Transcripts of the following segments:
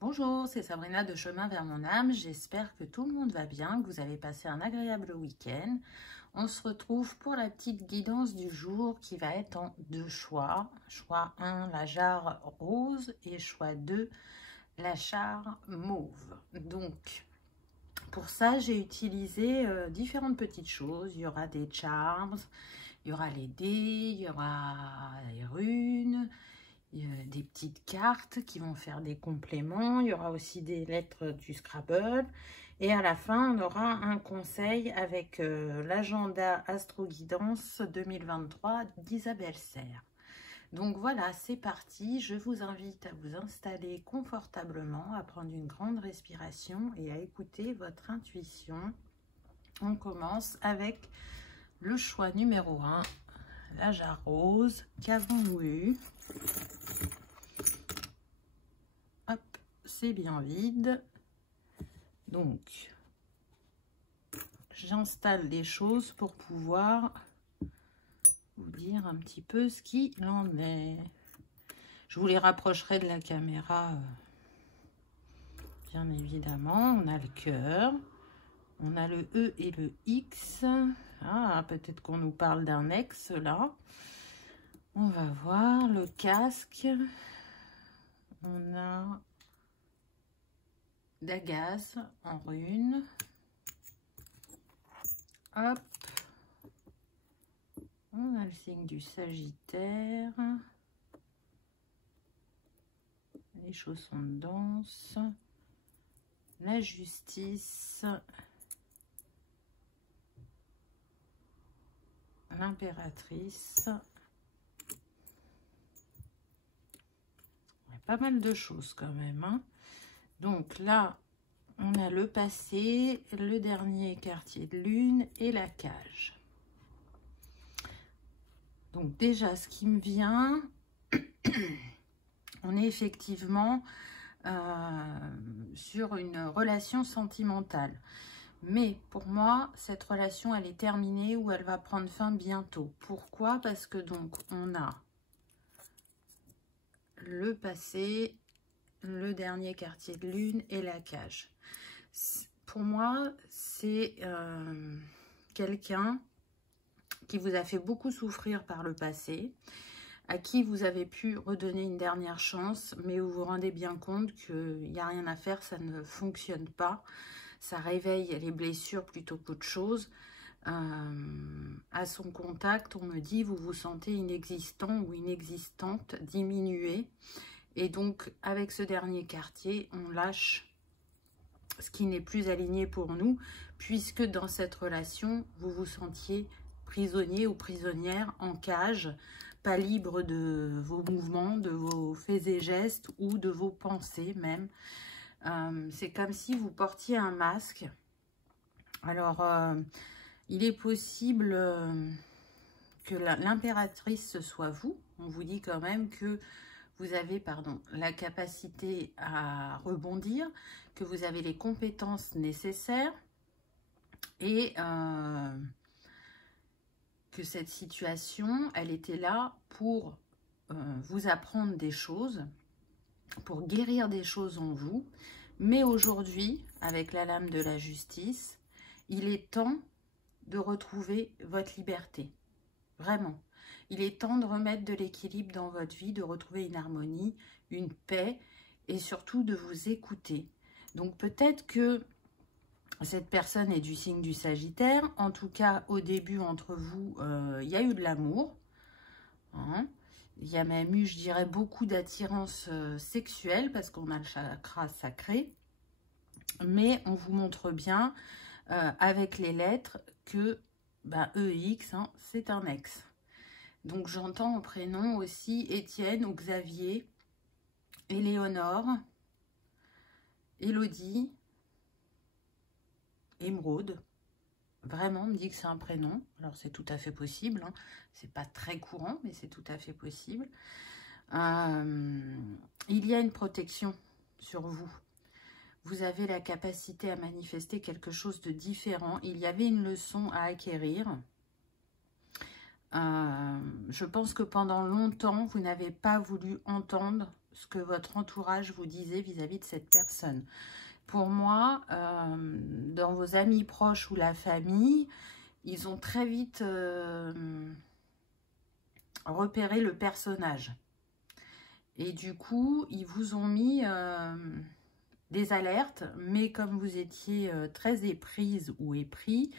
Bonjour, c'est Sabrina de Chemin vers mon âme. J'espère que tout le monde va bien, que vous avez passé un agréable week-end. On se retrouve pour la petite guidance du jour qui va être en deux choix. Choix 1, la jarre rose et choix 2, la jarre mauve. Donc, pour ça, j'ai utilisé différentes petites choses. Il y aura des charms, il y aura les dés, il y aura les runes, des petites cartes qui vont faire des compléments. Il y aura aussi des lettres du Scrabble. Et à la fin, on aura un conseil avec l'agenda Astro Guidance 2023 d'Isabelle Serre. Donc voilà, c'est parti. Je vous invite à vous installer confortablement, à prendre une grande respiration et à écouter votre intuition. On commence avec le choix numéro 1, la jarre rose. Qu'avons-nous eu? Hop, c'est bien vide. Donc, j'installe les choses pour pouvoir vous dire un petit peu ce qu'il en est. Je vous les rapprocherai de la caméra, bien évidemment. On a le cœur, on a le E et le X. Ah, peut-être qu'on nous parle d'un ex là. On va voir le casque. On a d'Agaz en rune. Hop. On a le signe du Sagittaire. Les chaussons de danse. La justice. L'impératrice. Il y a pas mal de choses quand même, hein. Donc là, on a le passé, le dernier quartier de lune et la cage. Donc déjà, ce qui me vient, on est effectivement sur une relation sentimentale. Mais pour moi, cette relation, elle est terminée ou elle va prendre fin bientôt. Pourquoi? Parce que donc, on a le passé, le dernier quartier de lune et la cage. Pour moi, c'est quelqu'un qui vous a fait beaucoup souffrir par le passé, à qui vous avez pu redonner une dernière chance, mais vous vous rendez bien compte qu'il n'y a rien à faire, ça ne fonctionne pas. Ça réveille les blessures plutôt qu'autre chose. À son contact, on me dit, vous vous sentez inexistant ou inexistante, diminué. Et donc, avec ce dernier quartier, on lâche ce qui n'est plus aligné pour nous, puisque dans cette relation, vous vous sentiez prisonnier ou prisonnière en cage, pas libre de vos mouvements, de vos faits et gestes ou de vos pensées même. C'est comme si vous portiez un masque. Alors, il est possible que l'impératrice ce soit vous. On vous dit quand même que vous avez, la capacité à rebondir, que vous avez les compétences nécessaires et que cette situation, elle était là pour vous apprendre des choses, pour guérir des choses en vous. Mais aujourd'hui, avec la lame de la justice, il est temps de retrouver votre liberté. Vraiment. Il est temps de remettre de l'équilibre dans votre vie, de retrouver une harmonie, une paix et surtout de vous écouter. Donc peut-être que cette personne est du signe du Sagittaire. En tout cas, au début, entre vous, il y a eu de l'amour. Hein. Il y a même eu, je dirais, beaucoup d'attirance sexuelle parce qu'on a le chakra sacré. Mais on vous montre bien, avec les lettres, que EX, hein, c'est un ex. Donc, j'entends au prénom aussi Étienne ou Xavier, Éléonore, Élodie, Émeraude. Vraiment, on me dit que c'est un prénom. Alors, c'est tout à fait possible. Hein. C'est pas très courant, mais c'est tout à fait possible. Il y a une protection sur vous. Vous avez la capacité à manifester quelque chose de différent. Il y avait une leçon à acquérir. Je pense que pendant longtemps, vous n'avez pas voulu entendre ce que votre entourage vous disait vis-à-vis de cette personne. Pour moi, dans vos amis proches ou la famille, ils ont très vite repéré le personnage. Et du coup, ils vous ont mis des alertes, mais comme vous étiez très éprise ou épris,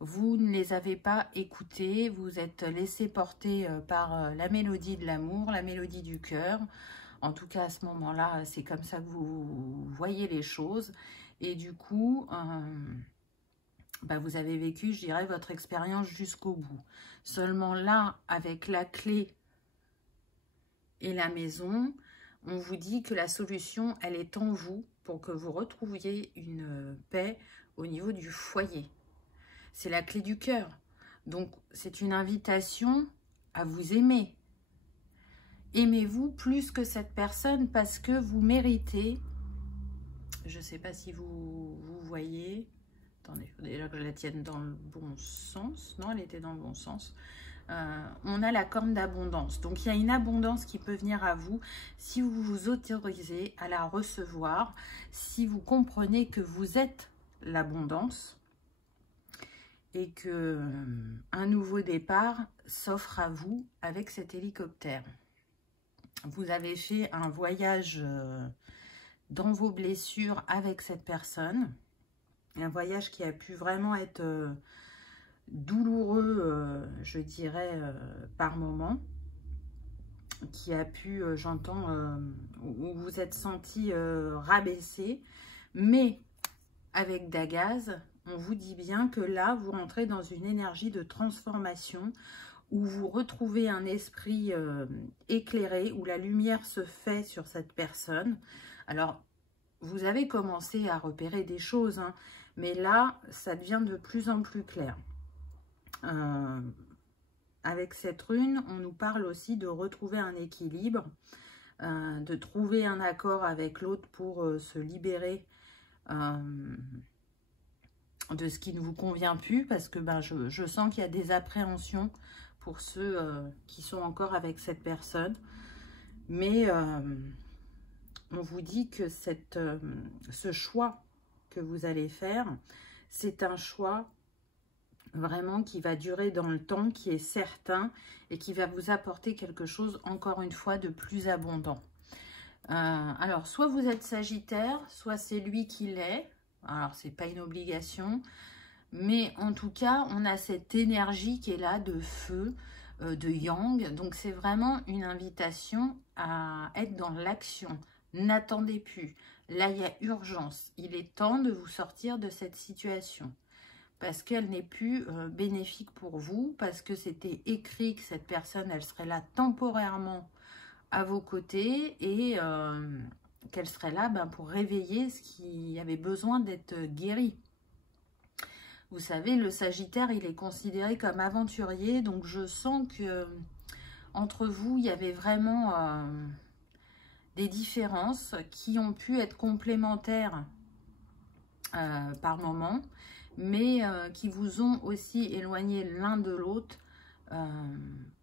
vous ne les avez pas écoutés, vous êtes laissé porter par la mélodie de l'amour, la mélodie du cœur. En tout cas, à ce moment-là, c'est comme ça que vous voyez les choses. Et du coup, vous avez vécu, je dirais, votre expérience jusqu'au bout. Seulement là, avec la clé et la maison, on vous dit que la solution, elle est en vous pour que vous retrouviez une paix au niveau du foyer. C'est la clé du cœur. Donc, c'est une invitation à vous aimer. Aimez-vous plus que cette personne parce que vous méritez. Je ne sais pas si vous voyez. Attendez, il faut déjà que je la tienne dans le bon sens. Non, elle était dans le bon sens. On a la corne d'abondance. Donc, il y a une abondance qui peut venir à vous si vous vous autorisez à la recevoir, si vous comprenez que vous êtes l'abondance et que un nouveau départ s'offre à vous avec cet hélicoptère. Vous avez fait un voyage dans vos blessures avec cette personne. Un voyage qui a pu vraiment être douloureux, je dirais, par moment. Qui a pu, j'entends, où vous êtes senti rabaissé. Mais avec Dagaz, on vous dit bien que là, vous rentrez dans une énergie de transformation où vous retrouvez un esprit éclairé, où la lumière se fait sur cette personne. Alors, vous avez commencé à repérer des choses, hein, mais là, ça devient de plus en plus clair. Avec cette rune, on nous parle aussi de retrouver un équilibre, de trouver un accord avec l'autre pour se libérer de ce qui ne vous convient plus, parce que je sens qu'il y a des appréhensions pour ceux qui sont encore avec cette personne. Mais on vous dit que ce choix que vous allez faire, c'est un choix vraiment qui va durer dans le temps, qui est certain et qui va vous apporter quelque chose, encore une fois, de plus abondant. Alors, soit vous êtes Sagittaire, soit c'est lui qui l'est. Alors, c'est pas une obligation. Mais en tout cas, on a cette énergie qui est là de feu, de yang. Donc, c'est vraiment une invitation à être dans l'action. N'attendez plus. Là, il y a urgence. Il est temps de vous sortir de cette situation. Parce qu'elle n'est plus bénéfique pour vous. Parce que c'était écrit que cette personne, elle serait là temporairement à vos côtés. Et qu'elle serait là pour réveiller ce qui avait besoin d'être guéri. Vous savez, le Sagittaire, il est considéré comme aventurier. Donc, je sens que entre vous, il y avait vraiment des différences qui ont pu être complémentaires par moment, mais qui vous ont aussi éloigné l'un de l'autre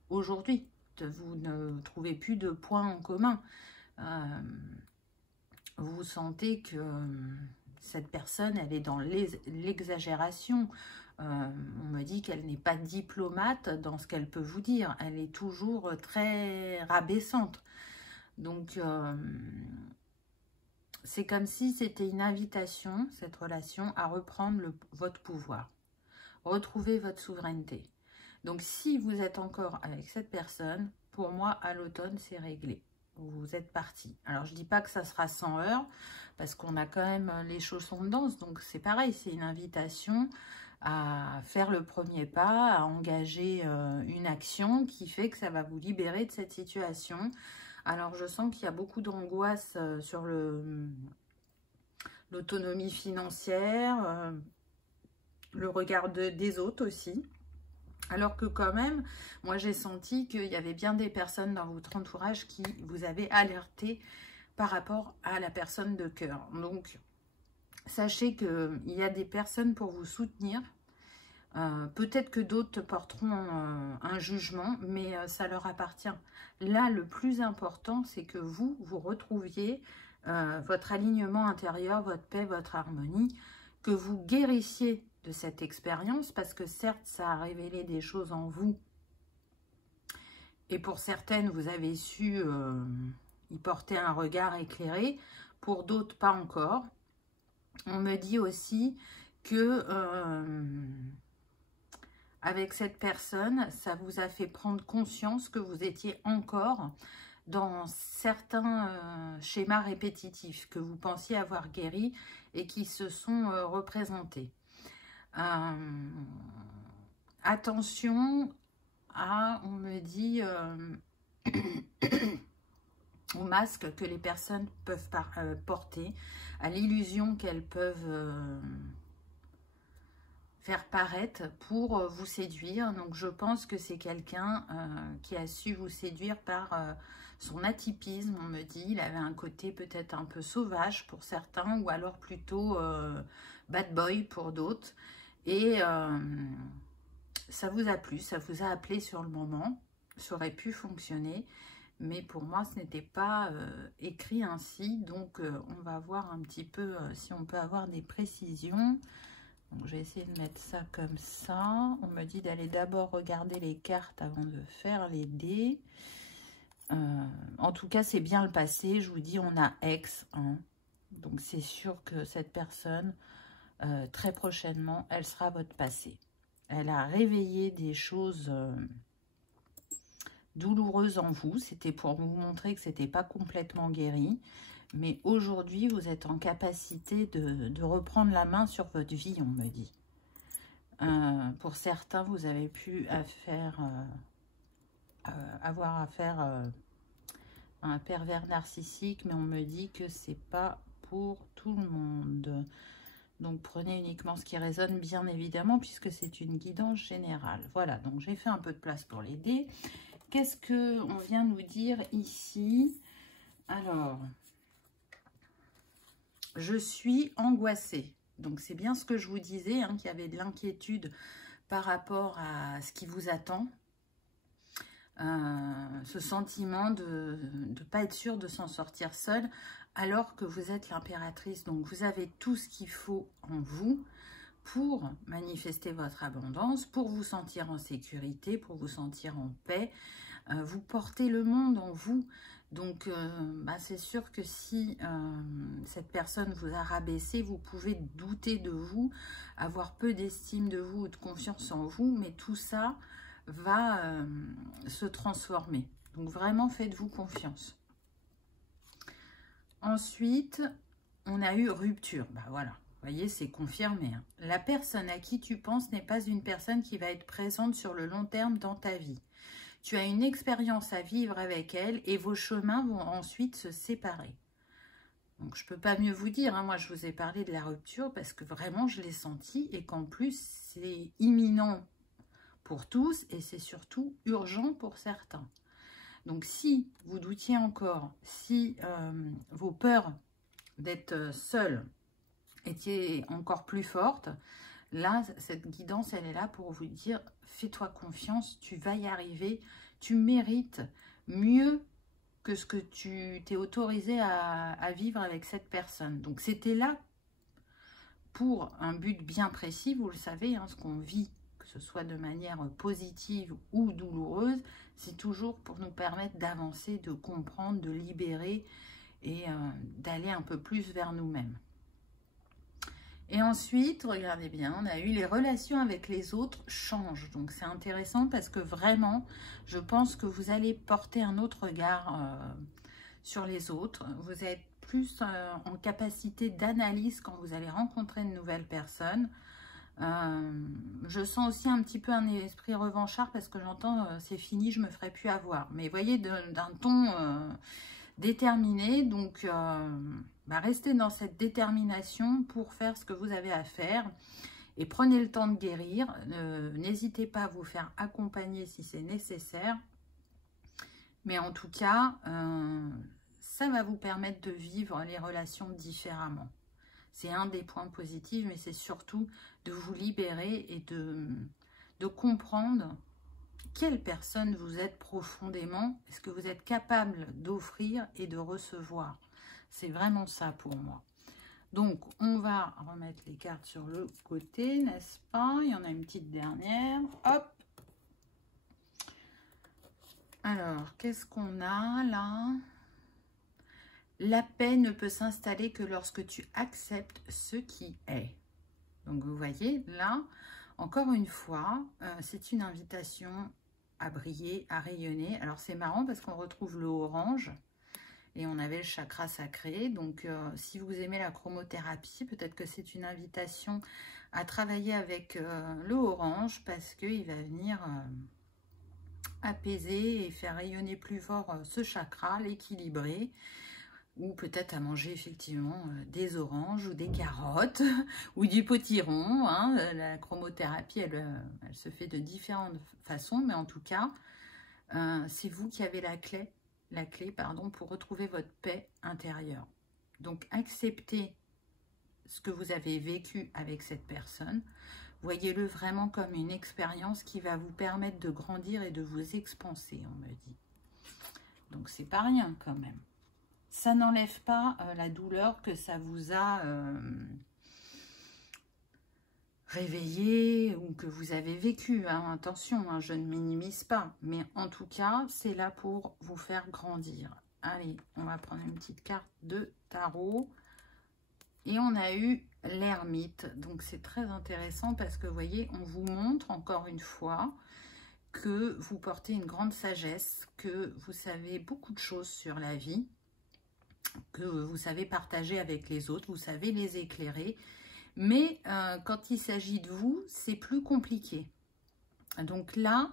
aujourd'hui. Vous ne trouvez plus de points en commun. Vous sentez que cette personne, elle est dans l'exagération. On me dit qu'elle n'est pas diplomate dans ce qu'elle peut vous dire. Elle est toujours très rabaissante. Donc, c'est comme si c'était une invitation, cette relation, à reprendre votre pouvoir. Retrouver votre souveraineté. Donc, si vous êtes encore avec cette personne, pour moi, à l'automne, c'est réglé. Vous êtes parti. Alors, je dis pas que ça sera 100 heures, parce qu'on a quand même les chaussons de danse. Donc, c'est pareil, c'est une invitation à faire le premier pas, à engager une action qui fait que ça va vous libérer de cette situation. Alors, je sens qu'il y a beaucoup d'angoisse sur l'autonomie financière, le regard des autres aussi. Alors que quand même, moi j'ai senti qu'il y avait bien des personnes dans votre entourage qui vous avaient alerté par rapport à la personne de cœur. Donc, sachez qu'il y a des personnes pour vous soutenir. Peut-être que d'autres te porteront un jugement, mais ça leur appartient. Là, le plus important, c'est que vous retrouviez votre alignement intérieur, votre paix, votre harmonie, que vous guérissiez de cette expérience, parce que certes, ça a révélé des choses en vous, et pour certaines, vous avez su y porter un regard éclairé, pour d'autres, pas encore. On me dit aussi que avec cette personne, ça vous a fait prendre conscience que vous étiez encore dans certains schémas répétitifs que vous pensiez avoir guéris et qui se sont représentés. Attention à, on me dit, au masque que les personnes peuvent porter, à l'illusion qu'elles peuvent faire paraître pour vous séduire. Donc je pense que c'est quelqu'un qui a su vous séduire par son atypisme, on me dit. Il avait un côté peut-être un peu sauvage pour certains, ou alors plutôt bad boy pour d'autres. Et ça vous a plu, ça vous a appelé sur le moment, ça aurait pu fonctionner. Mais pour moi, ce n'était pas écrit ainsi. Donc, on va voir un petit peu si on peut avoir des précisions. Donc, je vais essayer de mettre ça comme ça. On me dit d'aller d'abord regarder les cartes avant de faire les dés. En tout cas, c'est bien le passé. Je vous dis, on a ex. Hein. Donc, c'est sûr que cette personne, très prochainement, elle sera votre passé. Elle a réveillé des choses douloureuse en vous. C'était pour vous montrer que c'était pas complètement guéri. Mais aujourd'hui, vous êtes en capacité de reprendre la main sur votre vie, on me dit. Pour certains, vous avez pu avoir affaire à un pervers narcissique, mais on me dit que c'est pas pour tout le monde. Donc, prenez uniquement ce qui résonne, bien évidemment, puisque c'est une guidance générale. Voilà, donc j'ai fait un peu de place pour les dés. Qu'est-ce qu'on vient nous dire ici? Alors, je suis angoissée. Donc, c'est bien ce que je vous disais, hein, qu'il y avait de l'inquiétude par rapport à ce qui vous attend. Ce sentiment de ne pas être sûr de s'en sortir seul, alors que vous êtes l'impératrice. Donc, vous avez tout ce qu'il faut en vous pour manifester votre abondance, pour vous sentir en sécurité, pour vous sentir en paix. Vous portez le monde en vous. Donc, c'est sûr que si cette personne vous a rabaissé, vous pouvez douter de vous, avoir peu d'estime de vous ou de confiance en vous, mais tout ça va se transformer. Donc, vraiment, faites-vous confiance. Ensuite, on a eu rupture. Voilà, vous voyez, c'est confirmé. Hein. La personne à qui tu penses n'est pas une personne qui va être présente sur le long terme dans ta vie. Tu as une expérience à vivre avec elle et vos chemins vont ensuite se séparer. Donc, je ne peux pas mieux vous dire. Hein. Moi, je vous ai parlé de la rupture parce que vraiment, je l'ai senti et qu'en plus, c'est imminent pour tous et c'est surtout urgent pour certains. Donc, si vous doutiez encore, si vos peurs d'être seul étaient encore plus fortes, là, cette guidance, elle est là pour vous dire, fais-toi confiance, tu vas y arriver, tu mérites mieux que ce que tu t'es autorisé à vivre avec cette personne. Donc, c'était là pour un but bien précis, vous le savez, hein, ce qu'on vit, que ce soit de manière positive ou douloureuse, c'est toujours pour nous permettre d'avancer, de comprendre, de libérer et d'aller un peu plus vers nous-mêmes. Et ensuite, regardez bien, on a eu les relations avec les autres changent. Donc, c'est intéressant parce que vraiment, je pense que vous allez porter un autre regard sur les autres. Vous êtes plus en capacité d'analyse quand vous allez rencontrer une nouvelle personne. Je sens aussi un petit peu un esprit revanchard parce que j'entends c'est fini, je me ferai plus avoir. Mais vous voyez, d'un ton déterminé, donc restez dans cette détermination pour faire ce que vous avez à faire et prenez le temps de guérir. N'hésitez pas à vous faire accompagner si c'est nécessaire. Mais en tout cas, ça va vous permettre de vivre les relations différemment. C'est un des points positifs, mais c'est surtout de vous libérer et de comprendre quelle personne vous êtes profondément, est-ce que vous êtes capable d'offrir et de recevoir. C'est vraiment ça pour moi. Donc, on va remettre les cartes sur le côté, n'est-ce pas? Il y en a une petite dernière. Hop! Alors, qu'est-ce qu'on a là? La paix ne peut s'installer que lorsque tu acceptes ce qui est. Donc, vous voyez, là, encore une fois, c'est une invitation à briller, à rayonner. Alors, c'est marrant parce qu'on retrouve le orange et on avait le chakra sacré. Donc, si vous aimez la chromothérapie, peut-être que c'est une invitation à travailler avec le orange parce qu'il va venir apaiser et faire rayonner plus fort ce chakra, l'équilibrer. Ou peut-être à manger effectivement des oranges ou des carottes ou du potiron. Hein. La chromothérapie, elle se fait de différentes façons, mais en tout cas, c'est vous qui avez la clé pour retrouver votre paix intérieure. Donc, acceptez ce que vous avez vécu avec cette personne. Voyez-le vraiment comme une expérience qui va vous permettre de grandir et de vous expanser, on me dit. Donc, c'est pas rien quand même. Ça n'enlève pas la douleur que ça vous a réveillé ou que vous avez vécu. Hein. Attention, hein, je ne minimise pas. Mais en tout cas, c'est là pour vous faire grandir. Allez, on va prendre une petite carte de tarot. Et on a eu l'ermite. Donc, c'est très intéressant parce que, vous voyez, on vous montre encore une fois que vous portez une grande sagesse, que vous savez beaucoup de choses sur la vie, que vous savez partager avec les autres, vous savez les éclairer. Mais quand il s'agit de vous, c'est plus compliqué. Donc là,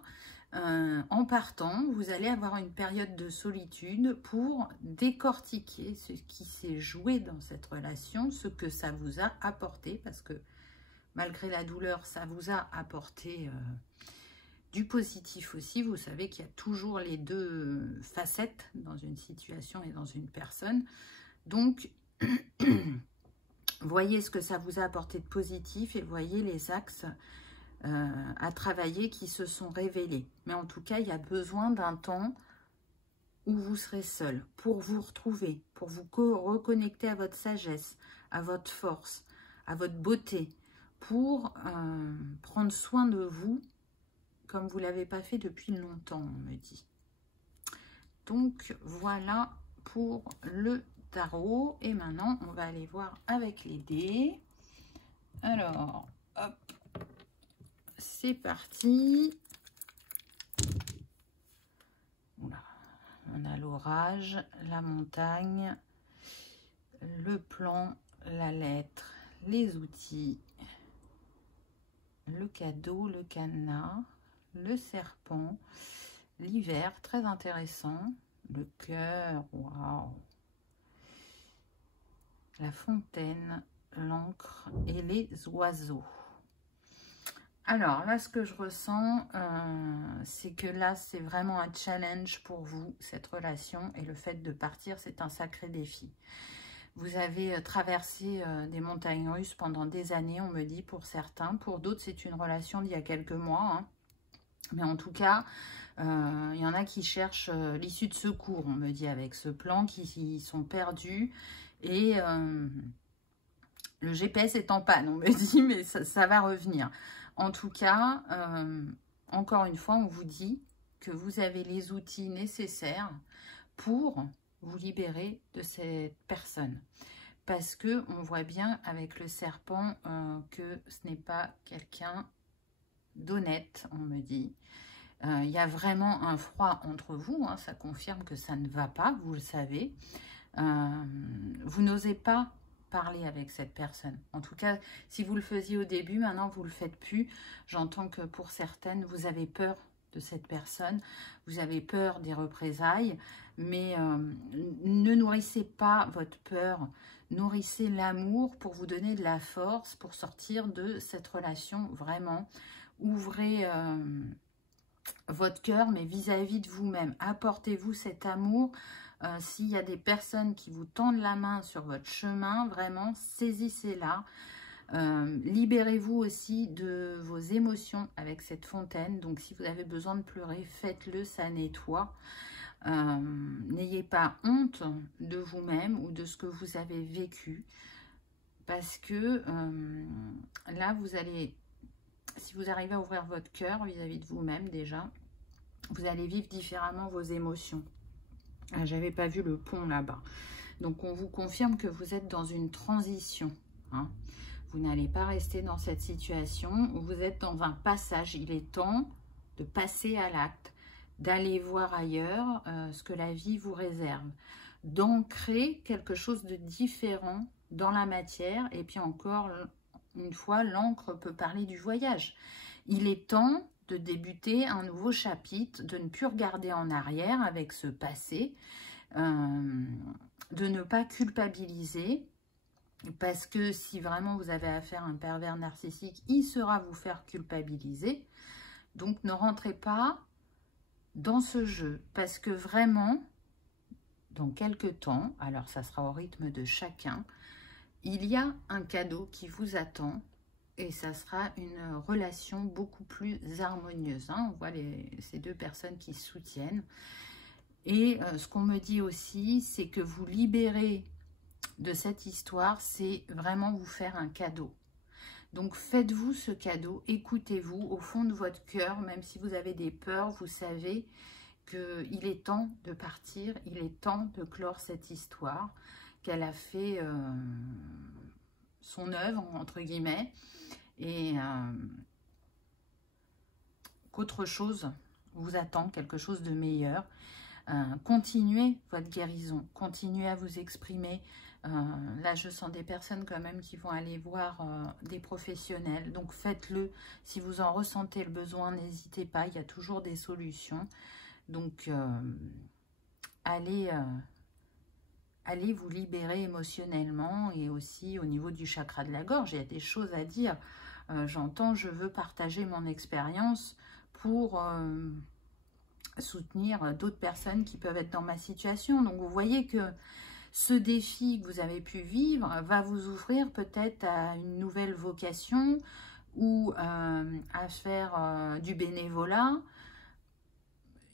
en partant, vous allez avoir une période de solitude pour décortiquer ce qui s'est joué dans cette relation, ce que ça vous a apporté, parce que malgré la douleur, ça vous a apporté du positif aussi. Vous savez qu'il y a toujours les deux facettes dans une situation et dans une personne. Donc, voyez ce que ça vous a apporté de positif et voyez les axes à travailler qui se sont révélés. Mais en tout cas, il y a besoin d'un temps où vous serez seul pour vous retrouver, pour vous reconnecter à votre sagesse, à votre force, à votre beauté, pour prendre soin de vous comme vous ne l'avez pas fait depuis longtemps, on me dit. Donc, voilà pour le tarot. Et maintenant, on va aller voir avec les dés. Alors, hop, c'est parti. Oula, on a l'orage, la montagne, le plan, la lettre, les outils, le cadeau, le cadenas, le serpent, l'hiver, très intéressant, le cœur, waouh, la fontaine, l'encre et les oiseaux. Alors là, ce que je ressens, c'est que là, c'est vraiment un challenge pour vous, cette relation. Et le fait de partir, c'est un sacré défi. Vous avez traversé des montagnes russes pendant des années, on me dit, pour certains. Pour d'autres, c'est une relation d'il y a quelques mois. Hein. Mais en tout cas, il y en a qui cherchent l'issue de secours, on me dit, avec ce plan, qui sont perdus. Et le GPS est en panne, on me dit, mais ça va revenir. En tout cas, encore une fois, on vous dit que vous avez les outils nécessaires pour vous libérer de cette personne. Parce que on voit bien avec le serpent que ce n'est pas quelqu'un d'honnête, on me dit. Il y a vraiment un froid entre vous, hein, ça confirme que ça ne va pas, vous le savez. Vous n'osez pas parler avec cette personne. En tout cas, si vous le faisiez au début, maintenant vous ne le faites plus. J'entends que pour certaines, vous avez peur de cette personne, vous avez peur des représailles, mais ne nourrissez pas votre peur, nourrissez l'amour pour vous donner de la force, pour sortir de cette relation vraiment. Ouvrez votre cœur, mais vis-à-vis de vous-même. Apportez-vous cet amour S'il y a des personnes qui vous tendent la main sur votre chemin, vraiment, saisissez-la. Libérez-vous aussi de vos émotions avec cette fontaine. Donc, si vous avez besoin de pleurer, faites-le, ça nettoie. N'ayez pas honte de vous-même ou de ce que vous avez vécu. Parce que là, vous allez, si vous arrivez à ouvrir votre cœur vis-à-vis de vous-même déjà, vous allez vivre différemment vos émotions. Ah, j'avais pas vu le pont là-bas. Donc, on vous confirme que vous êtes dans une transition. Hein. Vous n'allez pas rester dans cette situation où vous êtes dans un passage. Il est temps de passer à l'acte, d'aller voir ailleurs ce que la vie vous réserve, d'ancrer quelque chose de différent dans la matière. Et puis encore une fois, l'encre peut parler du voyage. Il est temps de débuter un nouveau chapitre, de ne plus regarder en arrière avec ce passé, de ne pas culpabiliser, parce que si vraiment vous avez affaire à un pervers narcissique, il saura vous faire culpabiliser. Donc ne rentrez pas dans ce jeu, parce que vraiment, dans quelques temps, alors ça sera au rythme de chacun, il y a un cadeau qui vous attend. Et ça sera une relation beaucoup plus harmonieuse. Hein. On voit ces deux personnes qui se soutiennent. Et ce qu'on me dit aussi, c'est que vous libérer de cette histoire, c'est vraiment vous faire un cadeau. Donc faites-vous ce cadeau, écoutez-vous au fond de votre cœur, même si vous avez des peurs, vous savez qu'il est temps de partir, il est temps de clore cette histoire, qu'elle a fait son œuvre, entre guillemets, et qu'autre chose vous attend, quelque chose de meilleur. Continuez votre guérison, continuez à vous exprimer. Là, je sens des personnes quand même qui vont aller voir des professionnels. Donc, faites-le. Si vous en ressentez le besoin, n'hésitez pas. Il y a toujours des solutions. Donc, allez vous libérer émotionnellement et aussi au niveau du chakra de la gorge. Il y a des choses à dire. J'entends, je veux partager mon expérience pour soutenir d'autres personnes qui peuvent être dans ma situation. Donc, vous voyez que ce défi que vous avez pu vivre va vous ouvrir peut-être à une nouvelle vocation ou à faire du bénévolat.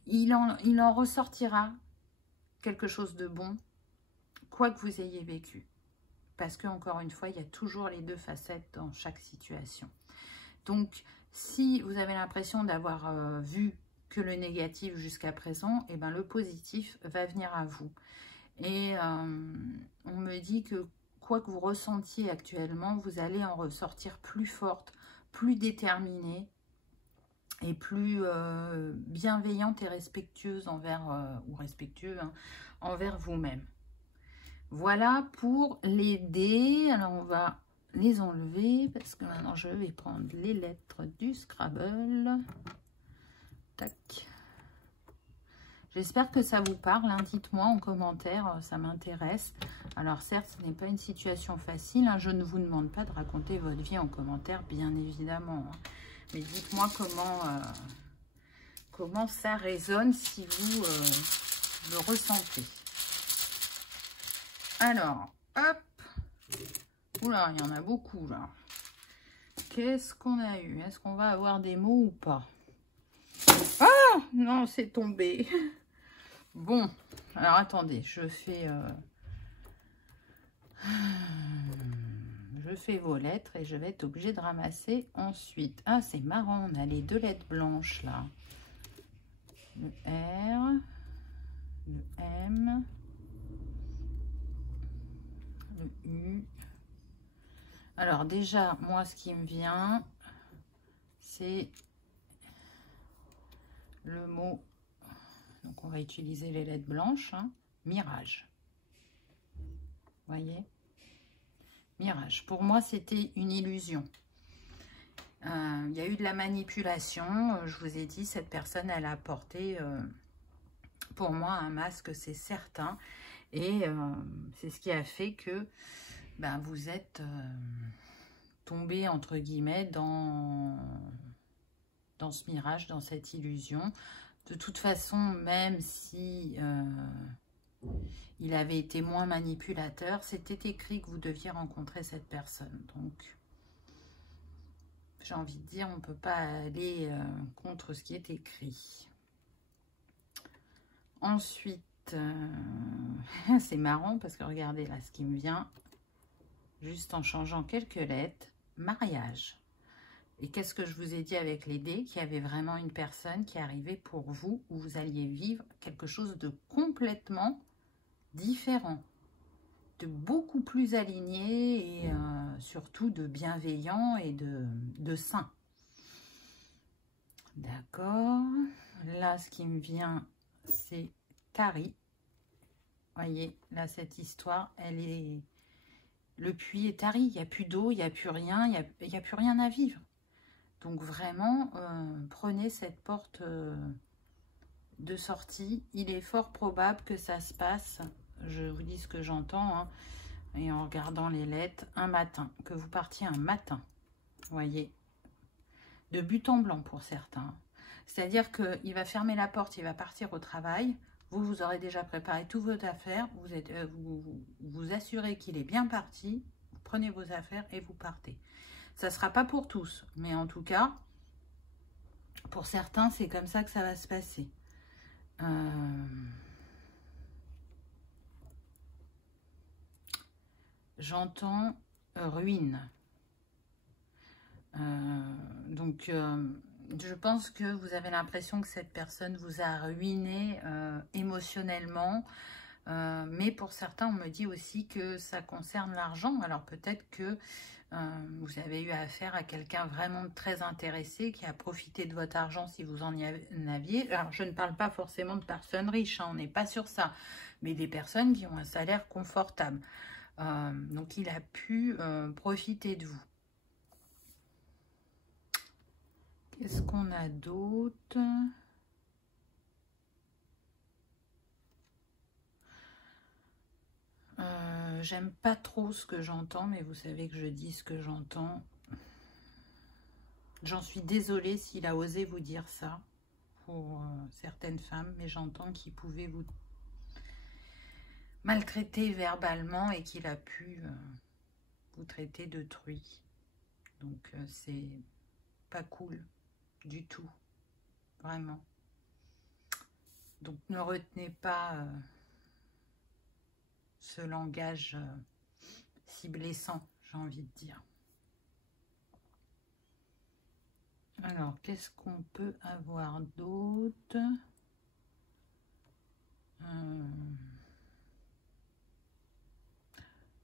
Il en ressortira quelque chose de bon, quoi que vous ayez vécu. Parce que, encore une fois, il y a toujours les deux facettes dans chaque situation. Donc, si vous avez l'impression d'avoir vu que le négatif jusqu'à présent, eh ben, le positif va venir à vous. Et on me dit que quoi que vous ressentiez actuellement, vous allez en ressortir plus forte, plus déterminée et plus bienveillante et respectueuse envers, ou respectueux, hein, envers vous-même. Voilà pour les dés. Alors, on va les enlever parce que maintenant, je vais prendre les lettres du Scrabble. Tac. J'espère que ça vous parle. Hein. Dites-moi en commentaire, ça m'intéresse. Alors, certes, ce n'est pas une situation facile. Hein. Je ne vous demande pas de raconter votre vie en commentaire, bien évidemment. Hein. Mais dites-moi comment ça résonne si vous le ressentez. Alors, hop. Oula, il y en a beaucoup là. Qu'est-ce qu'on a eu? Est-ce qu'on va avoir des mots ou pas? Ah non, c'est tombé. Bon, alors attendez, je fais vos lettres et je vais être obligée de ramasser ensuite. Ah, c'est marrant, on a les deux lettres blanches là. Le R, le M, le U. Alors déjà, moi, ce qui me vient, c'est le mot, donc on va utiliser les lettres blanches, hein, mirage. Vous voyez? Mirage. Pour moi, c'était une illusion. Il y a eu de la manipulation. Je vous ai dit, cette personne, elle a porté, pour moi, un masque, c'est certain. Et c'est ce qui a fait que ben, vous êtes tombé, entre guillemets, dans ce mirage, dans cette illusion. De toute façon, même si il avait été moins manipulateur. C'était écrit que vous deviez rencontrer cette personne. Donc, j'ai envie de dire, on ne peut pas aller contre ce qui est écrit. Ensuite, c'est marrant parce que regardez là ce qui me vient, juste en changeant quelques lettres, mariage. Et qu'est-ce que je vous ai dit avec les dés? Qu'il y avait vraiment une personne qui arrivait pour vous, où vous alliez vivre quelque chose de complètement différent, de beaucoup plus aligné et surtout de bienveillant et de sain. D'accord. Là, ce qui me vient, c'est Carrie. Voyez, là, cette histoire, elle est... Le puits est tari, il n'y a plus d'eau, il n'y a plus rien, il n'y a plus rien à vivre. Donc vraiment, prenez cette porte de sortie. Il est fort probable que ça se passe, je vous dis ce que j'entends, hein, et en regardant les lettres, un matin, que vous partiez un matin, voyez, de but en blanc pour certains. C'est-à-dire qu'il va fermer la porte, il va partir au travail, vous aurez déjà préparé toutes vos affaires, vous assurez qu'il est bien parti, vous prenez vos affaires et vous partez. Ça ne sera pas pour tous, mais en tout cas, pour certains, c'est comme ça que ça va se passer. J'entends ruine. Donc, je pense que vous avez l'impression que cette personne vous a ruiné émotionnellement. Mais pour certains, on me dit aussi que ça concerne l'argent. Alors peut-être que vous avez eu affaire à quelqu'un vraiment très intéressé qui a profité de votre argent si vous en aviez. Alors je ne parle pas forcément de personnes riches, hein, on n'est pas sur ça, mais des personnes qui ont un salaire confortable. Donc il a pu profiter de vous. Qu'est-ce qu'on a d'autre ? J'aime pas trop ce que j'entends, mais vous savez que je dis ce que j'entends. J'en suis désolée s'il a osé vous dire ça pour certaines femmes, mais j'entends qu'il pouvait vous maltraiter verbalement et qu'il a pu vous traiter de truie. Donc c'est pas cool du tout, vraiment. Donc ne retenez pas ce langage si blessant, j'ai envie de dire. Alors, qu'est-ce qu'on peut avoir d'autre?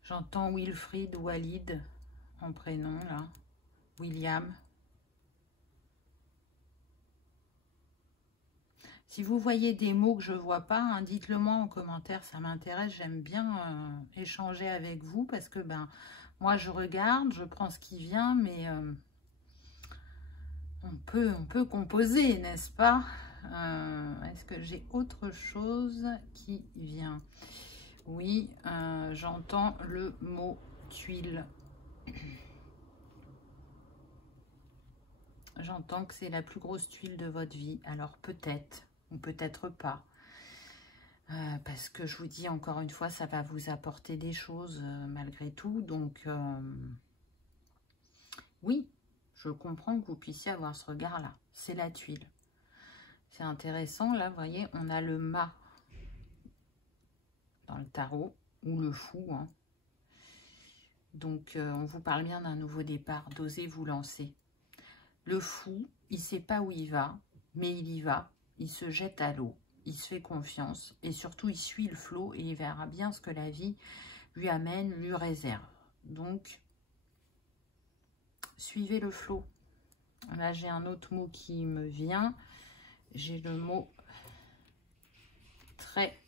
J'entends Wilfried, Walid en prénom, là. William. Si vous voyez des mots que je ne vois pas, hein, dites-le moi en commentaire, ça m'intéresse. J'aime bien échanger avec vous parce que moi je regarde, je prends ce qui vient, mais on peut composer, n'est-ce pas? Est-ce que j'ai autre chose qui vient? Oui, j'entends le mot tuile. J'entends que c'est la plus grosse tuile de votre vie. Alors peut-être, ou peut-être pas. Parce que je vous dis encore une fois, ça va vous apporter des choses malgré tout. Donc, oui, je comprends que vous puissiez avoir ce regard-là. C'est la tuile. C'est intéressant, là, vous voyez, on a le mât dans le tarot, ou le fou. Hein. Donc, on vous parle bien d'un nouveau départ, d'oser vous lancer. Le fou, il ne sait pas où il va, mais il y va. Il se jette à l'eau, il se fait confiance et surtout, il suit le flot et il verra bien ce que la vie lui amène, lui réserve. Donc, suivez le flot. Là, j'ai un autre mot qui me vient. J'ai le mot trait.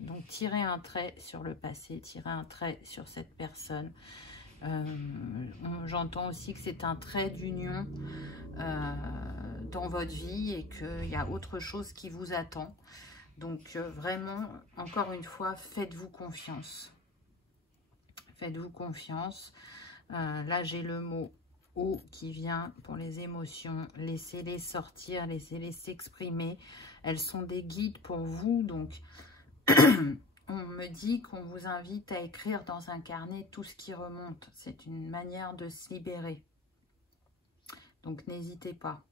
Donc, tirez un trait sur le passé, tirez un trait sur cette personne. J'entends aussi que c'est un trait d'union dans votre vie et qu'il y a autre chose qui vous attend. Donc, vraiment, encore une fois, faites-vous confiance. Faites-vous confiance. Là, j'ai le mot eau qui vient pour les émotions. Laissez-les sortir, laissez-les s'exprimer. Elles sont des guides pour vous, donc On me dit qu'on vous invite à écrire dans un carnet tout ce qui remonte. C'est une manière de se libérer. Donc, n'hésitez pas.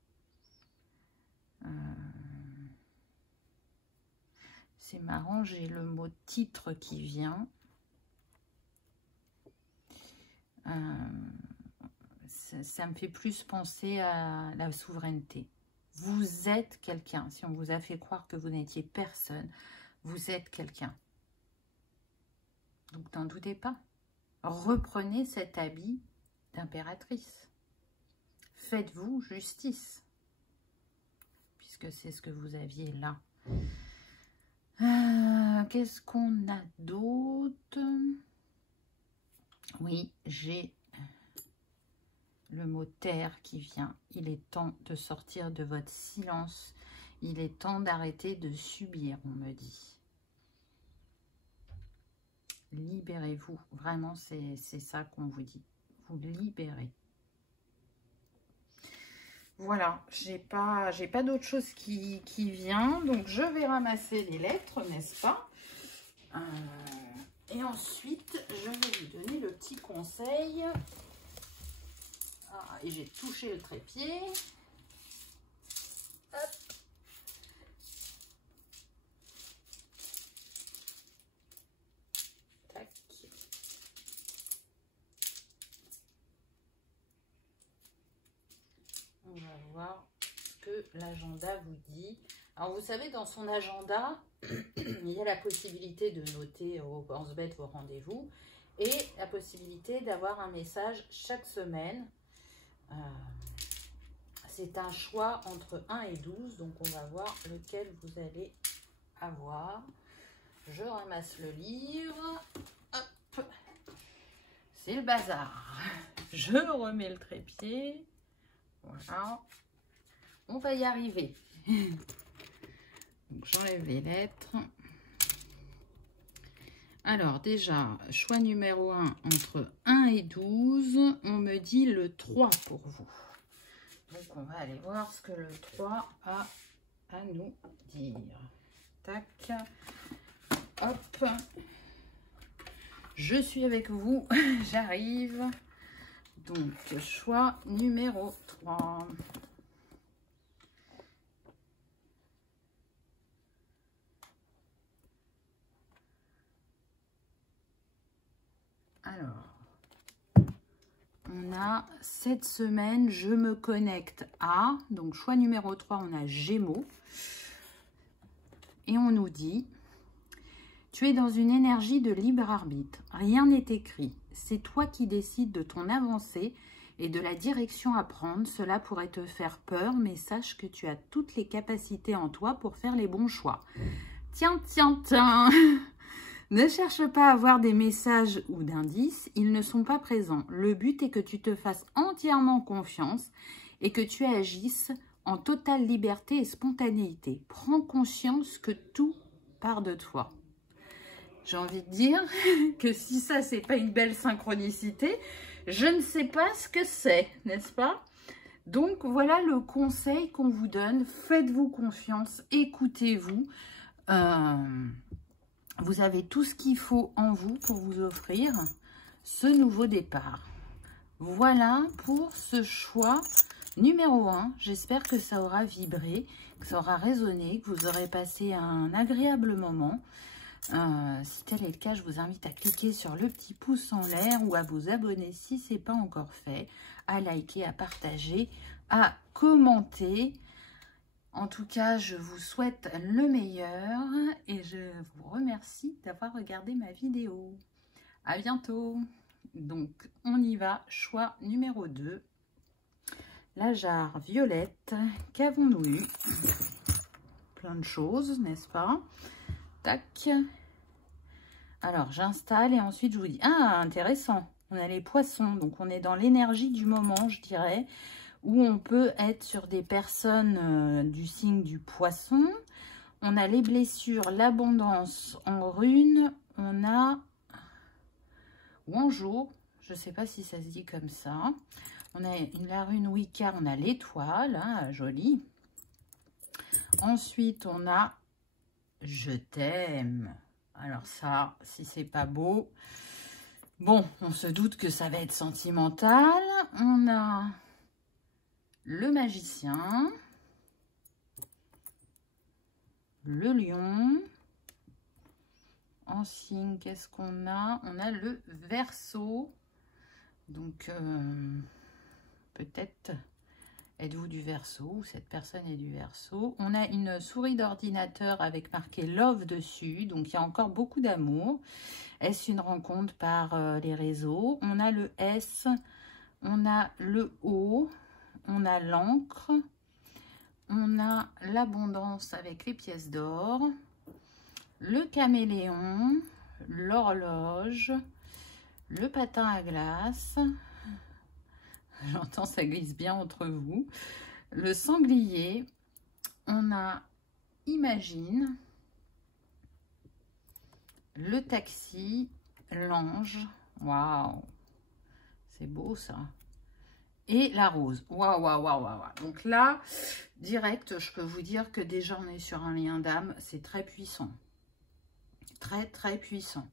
C'est marrant, j'ai le mot titre qui vient. Ça me fait plus penser à la souveraineté. Vous êtes quelqu'un. Si on vous a fait croire que vous n'étiez personne, vous êtes quelqu'un. Donc, n'en doutez pas. Reprenez cet habit d'impératrice. Faites-vous justice. Puisque c'est ce que vous aviez là. Qu'est-ce qu'on a d'autre? Oui, j'ai le mot terre qui vient. Il est temps de sortir de votre silence. Il est temps d'arrêter de subir, on me dit. Libérez-vous. Vraiment, c'est ça qu'on vous dit. Vous libérez. Voilà, j'ai pas d'autre chose qui vient. Donc, je vais ramasser les lettres, n'est-ce pas? Et ensuite, je vais lui donner le petit conseil. Ah, et j'ai touché le trépied. Hop. Tac. On va voir ce que l'agenda vous dit. Alors, vous savez, dans son agenda, il y a la possibilité de noter au pense-bête vos rendez-vous et la possibilité d'avoir un message chaque semaine. C'est un choix entre 1 et 12, donc on va voir lequel vous allez avoir. Je ramasse le livre. Hop. C'est le bazar. Je remets le trépied. Voilà. On va y arriver. J'enlève les lettres. Alors déjà, choix numéro 1 entre 1 et 12. On me dit le 3 pour vous. Donc on va aller voir ce que le 3 a à nous dire. Tac. Hop. Je suis avec vous. J'arrive. Donc choix numéro 3. Alors, on a cette semaine, je me connecte à, donc choix numéro 3, on a Gémeaux. Et on nous dit, tu es dans une énergie de libre arbitre, rien n'est écrit. C'est toi qui décides de ton avancée et de la direction à prendre. Cela pourrait te faire peur, mais sache que tu as toutes les capacités en toi pour faire les bons choix. Tiens, tiens, tiens. Ne cherche pas à avoir des messages ou d'indices, ils ne sont pas présents. Le but est que tu te fasses entièrement confiance et que tu agisses en totale liberté et spontanéité. Prends conscience que tout part de toi. J'ai envie de dire que si ça, c'est pas une belle synchronicité, je ne sais pas ce que c'est, n'est-ce pas? Donc, voilà le conseil qu'on vous donne. Faites-vous confiance, écoutez-vous. Vous avez tout ce qu'il faut en vous pour vous offrir ce nouveau départ. Voilà pour ce choix numéro 1. J'espère que ça aura vibré, que ça aura résonné, que vous aurez passé un agréable moment. Si tel est le cas, je vous invite à cliquer sur le petit pouce en l'air ou à vous abonner si ce n'est pas encore fait, à liker, à partager, à commenter. En tout cas, je vous souhaite le meilleur et je vous remercie d'avoir regardé ma vidéo. À bientôt. Donc, on y va. Choix numéro 2. La jarre violette. Qu'avons-nous eu? Plein de choses, n'est-ce pas? Tac. Alors, j'installe et ensuite, je vous dis... Ah, intéressant. On a les poissons. Donc, on est dans l'énergie du moment, je dirais, où on peut être sur des personnes du signe du poisson. On a les blessures, l'abondance en runes. On a Wanjo, je ne sais pas si ça se dit comme ça. On a la rune Wicca, on a l'étoile, hein, jolie. Ensuite, on a Je t'aime. Alors ça, si c'est pas beau... Bon, on se doute que ça va être sentimental. On a le magicien, le lion. En signe, qu'est-ce qu'on a? On a le Verseau. Donc, peut-être êtes-vous du Verseau ou cette personne est du Verseau. On a une souris d'ordinateur avec marqué Love dessus. Donc, il y a encore beaucoup d'amour. Est-ce une rencontre par les réseaux? On a le S, on a le O, on a l'encre, on a l'abondance avec les pièces d'or, le caméléon, l'horloge, le patin à glace. J'entends ça glisse bien entre vous. Le sanglier, on a Imagine, le taxi, l'ange, waouh, c'est beau ça. Et la rose, waouh, waouh, waouh, waouh. Donc là, direct, je peux vous dire que déjà on est sur un lien d'âme, c'est très puissant. Très, très puissant.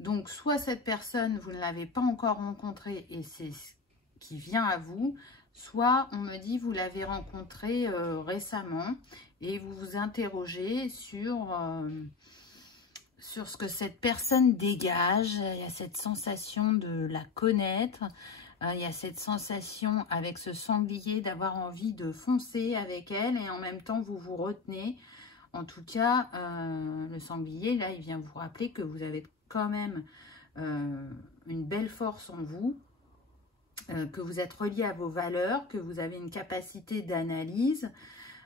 Donc, soit cette personne, vous ne l'avez pas encore rencontrée et c'est ce qui vient à vous, soit on me dit vous l'avez rencontrée récemment et vous vous interrogez sur ce que cette personne dégage. Il y a cette sensation de la connaître, il y a cette sensation avec ce sanglier d'avoir envie de foncer avec elle et en même temps vous vous retenez. En tout cas, le sanglier, là, il vient vous rappeler que vous avez quand même une belle force en vous, que vous êtes relié à vos valeurs, que vous avez une capacité d'analyse,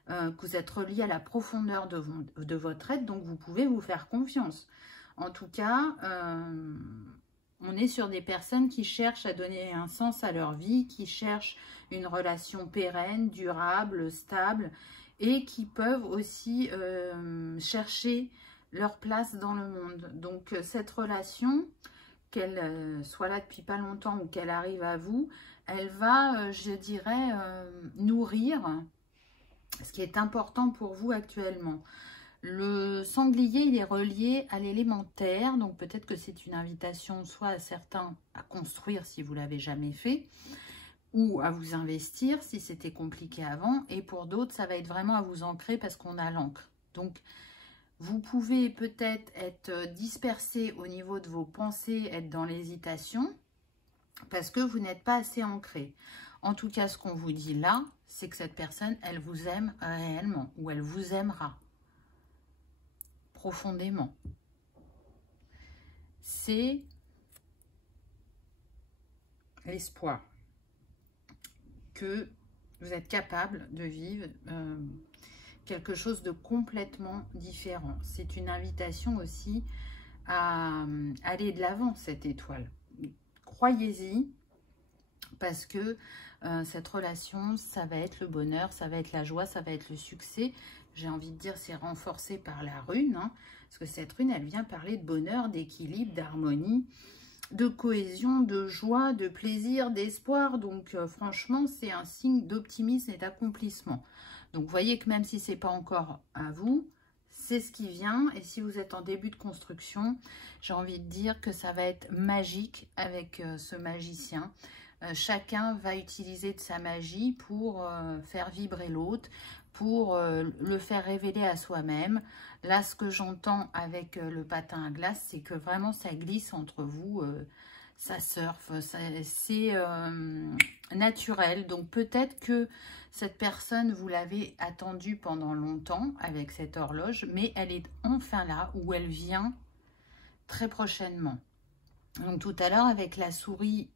que vous êtes relié à la profondeur de votre être, donc vous pouvez vous faire confiance. En tout cas, on est sur des personnes qui cherchent à donner un sens à leur vie, qui cherchent une relation pérenne, durable, stable, et qui peuvent aussi chercher leur place dans le monde. Donc cette relation, qu'elle soit là depuis pas longtemps ou qu'elle arrive à vous, elle va, je dirais, nourrir ce qui est important pour vous actuellement. Le sanglier, il est relié à l'élémentaire, donc peut-être que c'est une invitation soit à certains à construire si vous ne l'avez jamais fait, ou à vous investir si c'était compliqué avant, et pour d'autres, ça va être vraiment à vous ancrer parce qu'on a l'encre. Donc, vous pouvez peut-être être dispersé au niveau de vos pensées, être dans l'hésitation, parce que vous n'êtes pas assez ancré. En tout cas, ce qu'on vous dit là, c'est que cette personne, elle vous aime réellement, ou elle vous aimera profondément. C'est l'espoir que vous êtes capable de vivre quelque chose de complètement différent. C'est une invitation aussi à aller de l'avant, cette étoile. Croyez-y, parce que cette relation, ça va être le bonheur, ça va être la joie, ça va être le succès. J'ai envie de dire, c'est renforcé par la rune, hein, parce que cette rune, elle vient parler de bonheur, d'équilibre, d'harmonie, de cohésion, de joie, de plaisir, d'espoir. Donc franchement, c'est un signe d'optimisme et d'accomplissement. Donc vous voyez que même si ce n'est pas encore à vous, c'est ce qui vient. Et si vous êtes en début de construction, j'ai envie de dire que ça va être magique avec ce magicien. Chacun va utiliser de sa magie pour faire vibrer l'autre, pour le faire révéler à soi-même. Là, ce que j'entends avec le patin à glace, c'est que vraiment ça glisse entre vous, ça surfe, c'est naturel. Donc peut-être que cette personne, vous l'avez attendue pendant longtemps avec cette horloge, mais elle est enfin là, où elle vient très prochainement. Donc tout à l'heure, avec la souris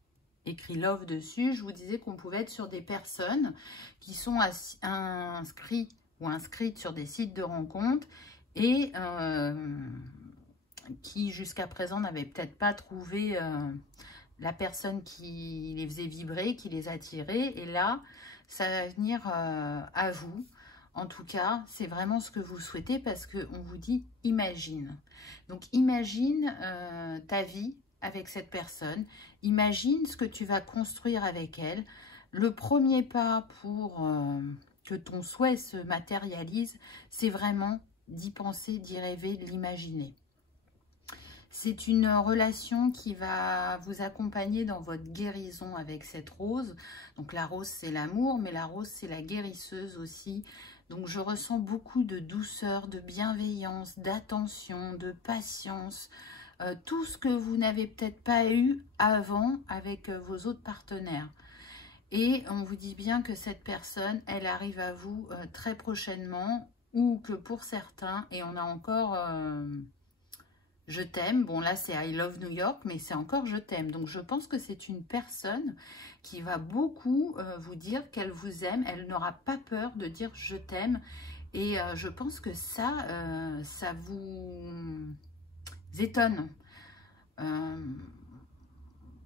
écrit Love dessus, je vous disais qu'on pouvait être sur des personnes qui sont inscrits ou inscrites sur des sites de rencontres et qui jusqu'à présent n'avaient peut-être pas trouvé la personne qui les faisait vibrer, qui les attirait. Et là, ça va venir à vous. En tout cas, c'est vraiment ce que vous souhaitez parce qu'on vous dit imagine. Donc imagine ta vie avec cette personne. Imagine ce que tu vas construire avec elle. Le premier pas pour que ton souhait se matérialise, c'est vraiment d'y penser, d'y rêver, de l'imaginer. C'est une relation qui va vous accompagner dans votre guérison avec cette rose. Donc la rose, c'est l'amour, mais la rose, c'est la guérisseuse aussi. Donc je ressens beaucoup de douceur, de bienveillance, d'attention, de patience. Tout ce que vous n'avez peut-être pas eu avant avec vos autres partenaires. Et on vous dit bien que cette personne, elle arrive à vous très prochainement, ou que pour certains, et on a encore je t'aime. Bon là c'est I love New York, mais c'est encore je t'aime. Donc je pense que c'est une personne qui va beaucoup vous dire qu'elle vous aime. Elle n'aura pas peur de dire je t'aime. Et je pense que ça vous étonne.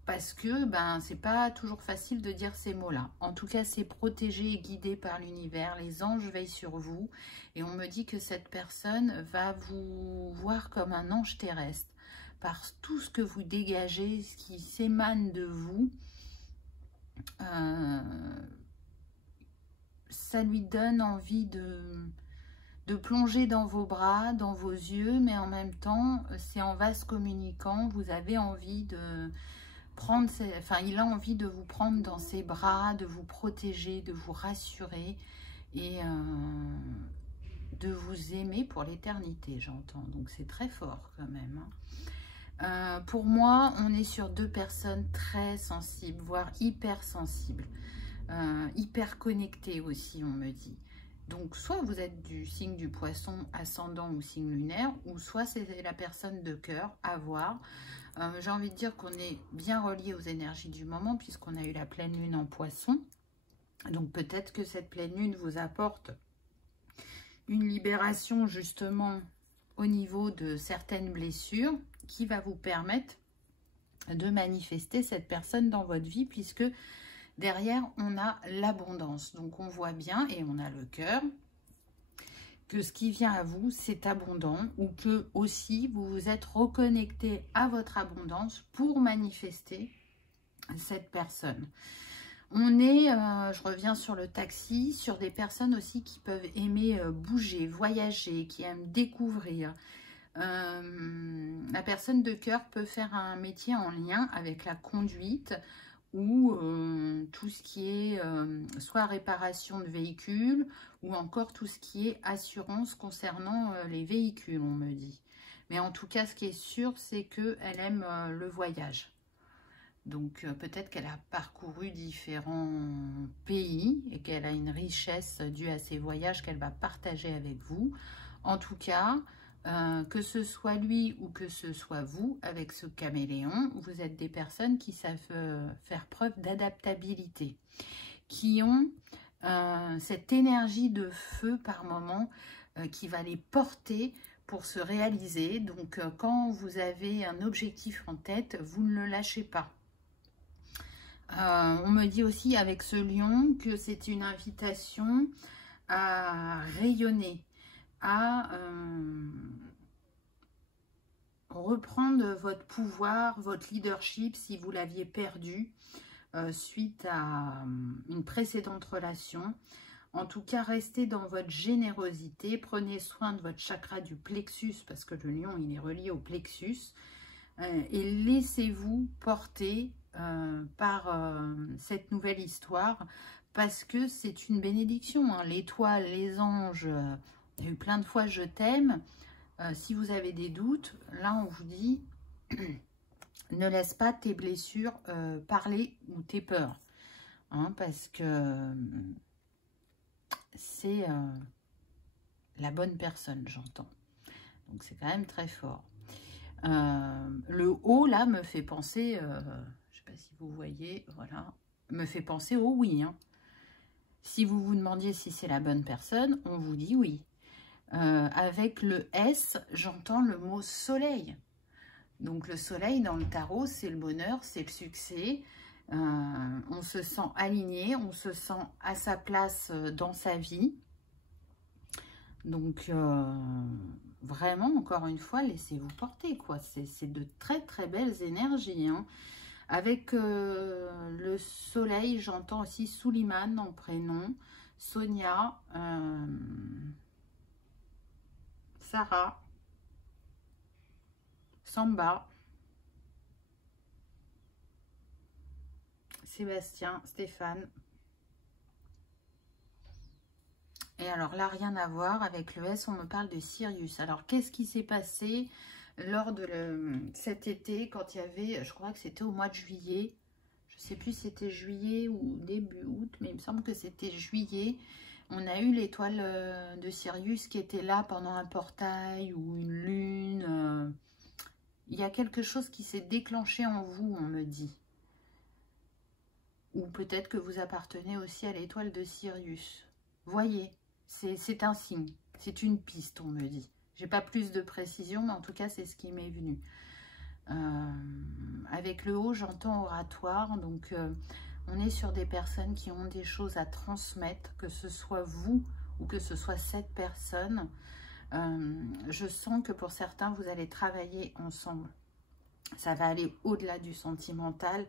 Parce que c'est pas toujours facile de dire ces mots-là. En tout cas, c'est protégé et guidé par l'univers. Les anges veillent sur vous. Et on me dit que cette personne va vous voir comme un ange terrestre. Par tout ce que vous dégagez, ce qui s'émane de vous, ça lui donne envie de plonger dans vos bras, dans vos yeux. Mais en même temps, c'est en vase communicant. Vous avez envie de... il a envie de vous prendre dans ses bras, de vous protéger, de vous rassurer et de vous aimer pour l'éternité, j'entends. Donc c'est très fort quand même. Pour moi, on est sur deux personnes très sensibles, voire hyper sensibles, hyper connectées aussi, on me dit. Donc soit vous êtes du signe du poisson ascendant ou signe lunaire, ou soit c'est la personne de cœur, à voir. J'ai envie de dire qu'on est bien relié aux énergies du moment puisqu'on a eu la pleine lune en poisson. Donc peut-être que cette pleine lune vous apporte une libération justement au niveau de certaines blessures qui va vous permettre de manifester cette personne dans votre vie, puisque derrière on a l'abondance. Donc on voit bien, et on a le cœur, que ce qui vient à vous, c'est abondant, ou que aussi vous vous êtes reconnecté à votre abondance pour manifester cette personne. On est, je reviens sur le taxi, sur des personnes aussi qui peuvent aimer bouger, voyager, qui aiment découvrir. La personne de cœur peut faire un métier en lien avec la conduite, ou tout ce qui est soit réparation de véhicules, ou encore tout ce qui est assurance concernant les véhicules, on me dit. Mais en tout cas, ce qui est sûr, c'est qu'elle aime le voyage. Donc peut-être qu'elle a parcouru différents pays et qu'elle a une richesse due à ces voyages qu'elle va partager avec vous. En tout cas, que ce soit lui ou que ce soit vous, avec ce caméléon, vous êtes des personnes qui savent faire preuve d'adaptabilité, qui ont cette énergie de feu par moment qui va les porter pour se réaliser. Donc quand vous avez un objectif en tête, vous ne le lâchez pas. On me dit aussi avec ce lion que c'est une invitation à rayonner, à reprendre votre pouvoir, votre leadership si vous l'aviez perdu suite à une précédente relation. En tout cas, restez dans votre générosité, prenez soin de votre chakra du plexus, parce que le lion, il est relié au plexus, et laissez-vous porter par cette nouvelle histoire, parce que c'est une bénédiction, hein. L'étoile, les anges, il y a eu plein de fois je t'aime. Si vous avez des doutes, là on vous dit ne laisse pas tes blessures parler, ou tes peurs, hein, parce que c'est la bonne personne, j'entends. Donc c'est quand même très fort. Le haut là me fait penser, je sais pas si vous voyez, voilà, me fait penser au oui, hein. Si vous vous demandiez si c'est la bonne personne, on vous dit oui. Avec le S, j'entends le mot soleil. Donc le soleil dans le tarot, c'est le bonheur, c'est le succès. On se sent aligné, on se sent à sa place dans sa vie. Donc vraiment, encore une fois, laissez-vous porter, quoi. C'est de très très belles énergies, hein. Avec le soleil, j'entends aussi Souliman en prénom, Sonia, Sarah, Samba, Sébastien, Stéphane. Et alors là, rien à voir avec le S, on me parle de Sirius. Alors, qu'est-ce qui s'est passé lors de cet été, quand il y avait, je crois que c'était au mois de juillet, je ne sais plus si c'était juillet ou début août, mais il me semble que c'était juillet, on a eu l'étoile de Sirius qui était là pendant un portail ou une lune. Il y a quelque chose qui s'est déclenché en vous, on me dit. Ou peut-être que vous appartenez aussi à l'étoile de Sirius. Voyez, c'est un signe, c'est une piste, on me dit. J'ai pas plus de précision, mais en tout cas, c'est ce qui m'est venu. Avec le haut, j'entends oratoire, donc on est sur des personnes qui ont des choses à transmettre, que ce soit vous ou que ce soit cette personne. Je sens que pour certains, vous allez travailler ensemble. Ça va aller au-delà du sentimental.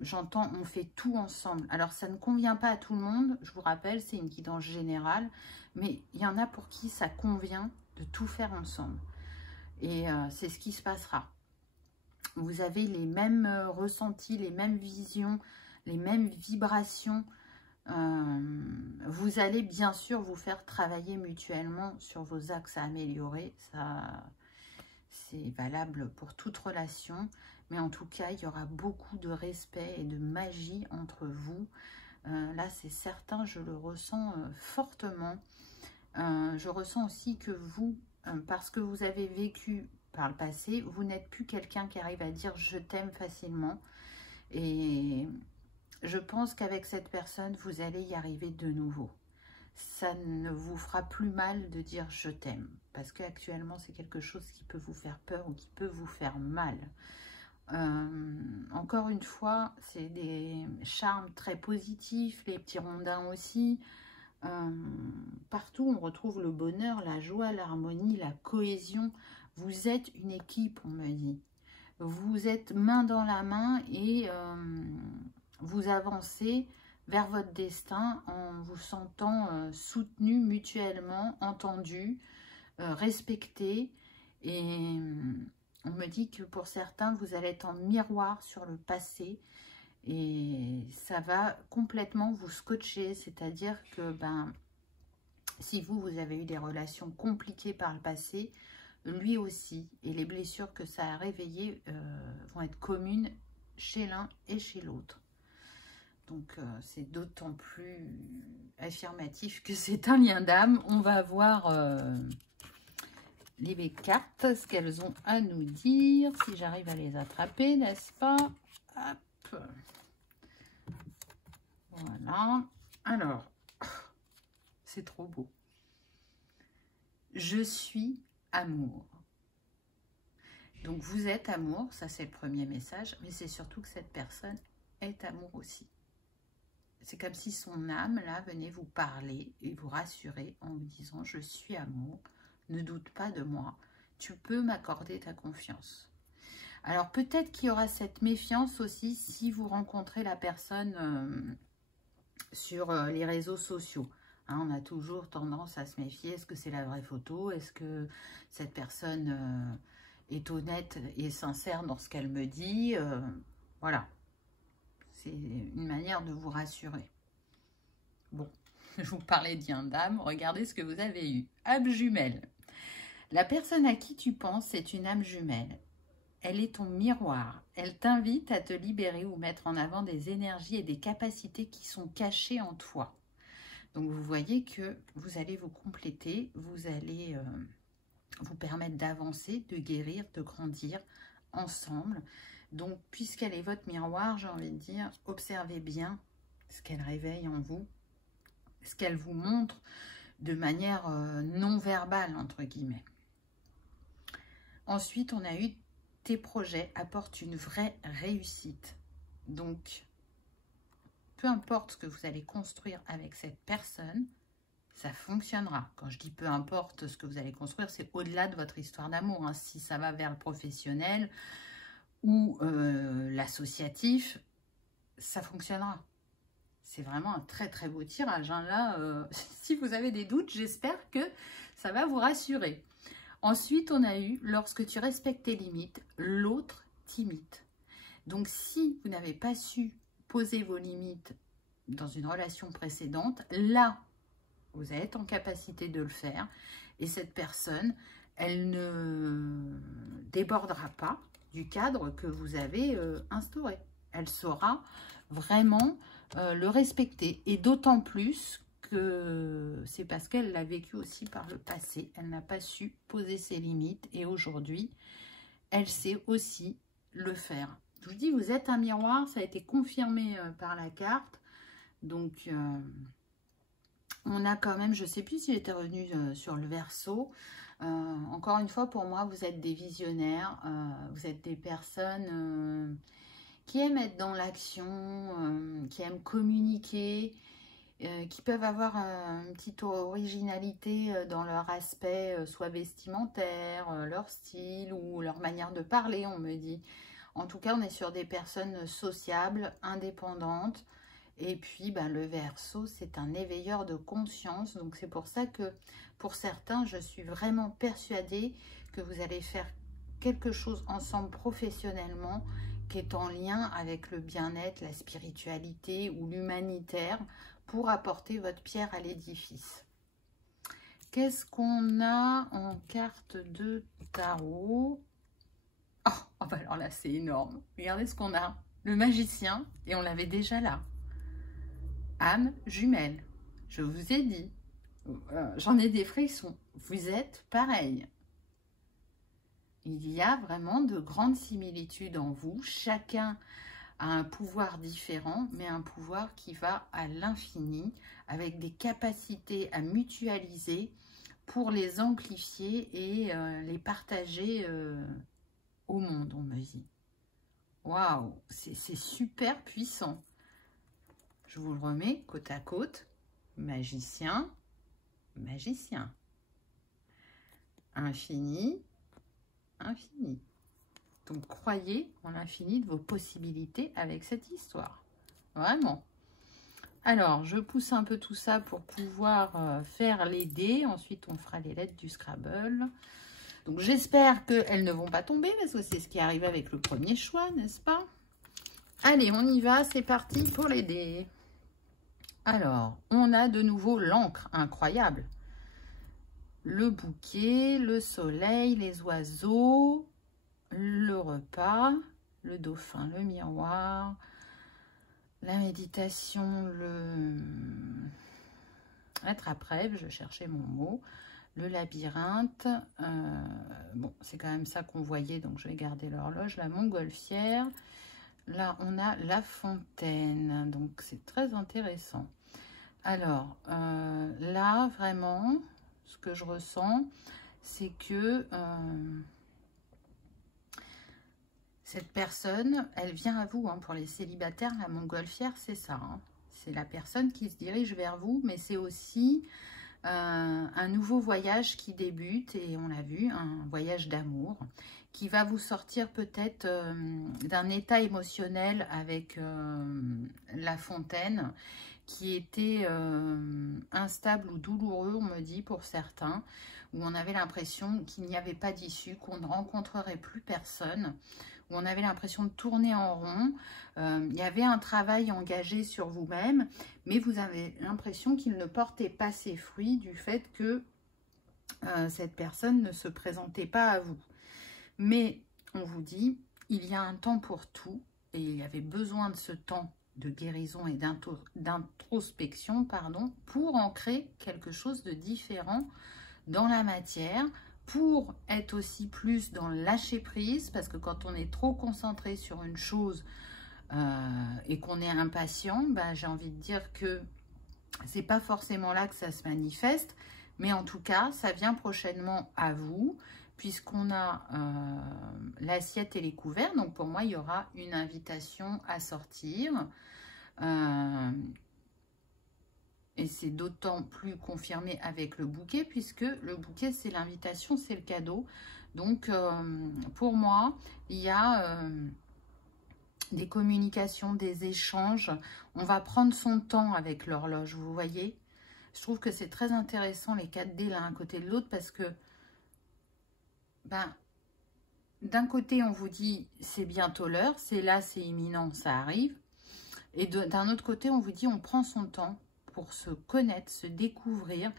J'entends, on fait tout ensemble. Alors, ça ne convient pas à tout le monde. Je vous rappelle, c'est une guidance générale. Mais il y en a pour qui ça convient de tout faire ensemble. Et c'est ce qui se passera. Vous avez les mêmes ressentis, les mêmes visions, les mêmes vibrations. Vous allez bien sûr vous faire travailler mutuellement sur vos axes à améliorer. Ça, c'est valable pour toute relation. Mais en tout cas, il y aura beaucoup de respect et de magie entre vous. Là, c'est certain, je le ressens fortement. Je ressens aussi que vous, parce que vous avez vécu par le passé, vous n'êtes plus quelqu'un qui arrive à dire « je t'aime » facilement. Et je pense qu'avec cette personne, vous allez y arriver de nouveau. Ça ne vous fera plus mal de dire « je t'aime » parce qu'actuellement, c'est quelque chose qui peut vous faire peur ou qui peut vous faire mal. Encore une fois, c'est des charmes très positifs, les petits rondins aussi. Partout, on retrouve le bonheur, la joie, l'harmonie, la cohésion. Vous êtes une équipe, on me dit. Vous êtes main dans la main et vous avancez vers votre destin en vous sentant soutenu mutuellement, entendu, respecté. Et on me dit que pour certains, vous allez être en miroir sur le passé. Et ça va complètement vous scotcher, c'est-à-dire que si vous avez eu des relations compliquées par le passé, lui aussi, et les blessures que ça a réveillées vont être communes chez l'un et chez l'autre. Donc c'est d'autant plus affirmatif que c'est un lien d'âme. On va voir les cartes, ce qu'elles ont à nous dire, si j'arrive à les attraper, n'est-ce pas? Hop. Voilà. Alors, c'est trop beau. Je suis amour. Donc, vous êtes amour, ça c'est le premier message, mais c'est surtout que cette personne est amour aussi. C'est comme si son âme, là, venait vous parler et vous rassurer en vous disant « Je suis amour, ne doute pas de moi, tu peux m'accorder ta confiance ». Alors, peut-être qu'il y aura cette méfiance aussi si vous rencontrez la personne sur les réseaux sociaux. Hein, on a toujours tendance à se méfier. Est-ce que c'est la vraie photo? Est-ce que cette personne est honnête et sincère dans ce qu'elle me dit? Voilà. C'est une manière de vous rassurer. Bon, je vous parlais de lien d'âme. Regardez ce que vous avez eu. Âme jumelle. La personne à qui tu penses est une âme jumelle. Elle est ton miroir. Elle t'invite à te libérer ou mettre en avant des énergies et des capacités qui sont cachées en toi. Donc, vous voyez que vous allez vous compléter, vous allez vous permettre d'avancer, de guérir, de grandir ensemble. Donc, puisqu'elle est votre miroir, j'ai envie de dire, observez bien ce qu'elle réveille en vous, ce qu'elle vous montre de manière non verbale, entre guillemets. Ensuite, on a eu tes projets apportent une vraie réussite. Donc, peu importe ce que vous allez construire avec cette personne, ça fonctionnera. Quand je dis peu importe ce que vous allez construire, c'est au-delà de votre histoire d'amour. Hein. Si ça va vers le professionnel ou l'associatif, ça fonctionnera. C'est vraiment un très très beau tirage. Hein. Là, si vous avez des doutes, j'espère que ça va vous rassurer. Ensuite, on a eu, lorsque tu respectes tes limites, l'autre t'imite. Donc, si vous n'avez pas su poser vos limites dans une relation précédente, là, vous êtes en capacité de le faire. Et cette personne, elle ne débordera pas du cadre que vous avez instauré. Elle saura vraiment le respecter. Et d'autant plus que c'est parce qu'elle l'a vécu aussi par le passé. Elle n'a pas su poser ses limites. Et aujourd'hui, elle sait aussi le faire. Je vous dis, vous êtes un miroir. Ça a été confirmé par la carte. Donc, on a quand même, je ne sais plus si j'étais revenue sur le Verseau. Encore une fois, pour moi, vous êtes des visionnaires. Vous êtes des personnes qui aiment être dans l'action, qui aiment communiquer, qui peuvent avoir une petite originalité dans leur aspect, soit vestimentaire, leur style ou leur manière de parler, on me dit. En tout cas, on est sur des personnes sociables, indépendantes. Et puis, le Verseau, c'est un éveilleur de conscience. Donc, c'est pour ça que, pour certains, je suis vraiment persuadée que vous allez faire quelque chose ensemble professionnellement qui est en lien avec le bien-être, la spiritualité ou l'humanitaire pour apporter votre pierre à l'édifice. Qu'est-ce qu'on a en carte de tarot? Oh, alors là, c'est énorme. Regardez ce qu'on a. Le magicien, et on l'avait déjà là. Âme jumelle. Je vous ai dit. J'en ai des frissons. Vous êtes pareil. Il y a vraiment de grandes similitudes en vous. Chacun a un pouvoir différent, mais un pouvoir qui va à l'infini, avec des capacités à mutualiser pour les amplifier et les partager au monde, on me dit. Waouh, c'est super puissant. Je vous le remets côte à côte. Magicien, magicien. Infini, infini. Donc, croyez en l'infini de vos possibilités avec cette histoire. Vraiment. Alors, je pousse un peu tout ça pour pouvoir faire les dés. Ensuite, on fera les lettres du Scrabble. Donc, j'espère qu'elles ne vont pas tomber parce que c'est ce qui est arrivé avec le premier choix, n'est-ce pas? Allez, on y va. C'est parti pour les dés. Alors, on a de nouveau l'encre. Incroyable. Le bouquet, le soleil, les oiseaux, le repas, le dauphin, le miroir, la méditation, le attrape-rêve, je cherchais mon mot, le labyrinthe, bon, c'est quand même ça qu'on voyait, donc je vais garder l'horloge, la montgolfière, là on a la fontaine, donc c'est très intéressant. Alors, là, vraiment, ce que je ressens, c'est que cette personne, elle vient à vous. Hein, pour les célibataires, la montgolfière, c'est ça. Hein. C'est la personne qui se dirige vers vous, mais c'est aussi un nouveau voyage qui débute, et on l'a vu, un voyage d'amour, qui va vous sortir peut-être d'un état émotionnel avec la fontaine, qui était instable ou douloureux, on me dit, pour certains, où on avait l'impression qu'il n'y avait pas d'issue, qu'on ne rencontrerait plus personne, où on avait l'impression de tourner en rond. Il y avait un travail engagé sur vous-même, mais vous avez l'impression qu'il ne portait pas ses fruits du fait que cette personne ne se présentait pas à vous. Mais on vous dit, il y a un temps pour tout, et il y avait besoin de ce temps de guérison et d'introspection, pour ancrer quelque chose de différent dans la matière, pour être aussi plus dans le lâcher prise, parce que quand on est trop concentré sur une chose et qu'on est impatient, j'ai envie de dire que c'est pas forcément là que ça se manifeste, mais en tout cas, ça vient prochainement à vous, puisqu'on a l'assiette et les couverts. Donc pour moi, il y aura une invitation à sortir. Et c'est d'autant plus confirmé avec le bouquet, puisque le bouquet, c'est l'invitation, c'est le cadeau. Donc pour moi, il y a des communications, des échanges. On va prendre son temps avec l'horloge, vous voyez. Je trouve que c'est très intéressant, les 4 dés l'un à côté de l'autre, parce que ben, d'un côté, on vous dit c'est bientôt l'heure, c'est là, c'est imminent, ça arrive. Et d'un autre côté, on vous dit on prend son temps pour se connaître, se découvrir.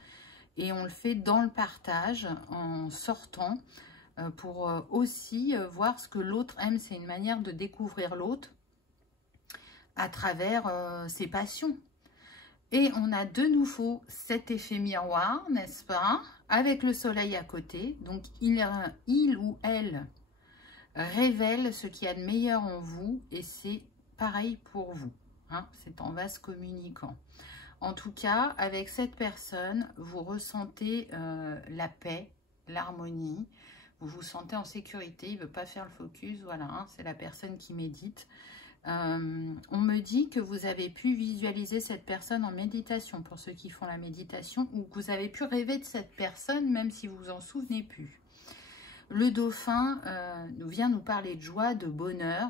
Et on le fait dans le partage, en sortant, pour aussi voir ce que l'autre aime. C'est une manière de découvrir l'autre à travers ses passions. Et on a de nouveau cet effet miroir, n'est-ce pas? Avec le soleil à côté. Donc, il ou elle révèle ce qu'il y a de meilleur en vous. Et c'est pareil pour vous. Hein, c'est en vase communicant. En tout cas, avec cette personne, vous ressentez la paix, l'harmonie. Vous vous sentez en sécurité. Il ne veut pas faire le focus. Voilà, hein, c'est la personne qui médite. On me dit que vous avez pu visualiser cette personne en méditation, pour ceux qui font la méditation, ou que vous avez pu rêver de cette personne, même si vous vous en souvenez plus. Le dauphin vient nous parler de joie, de bonheur,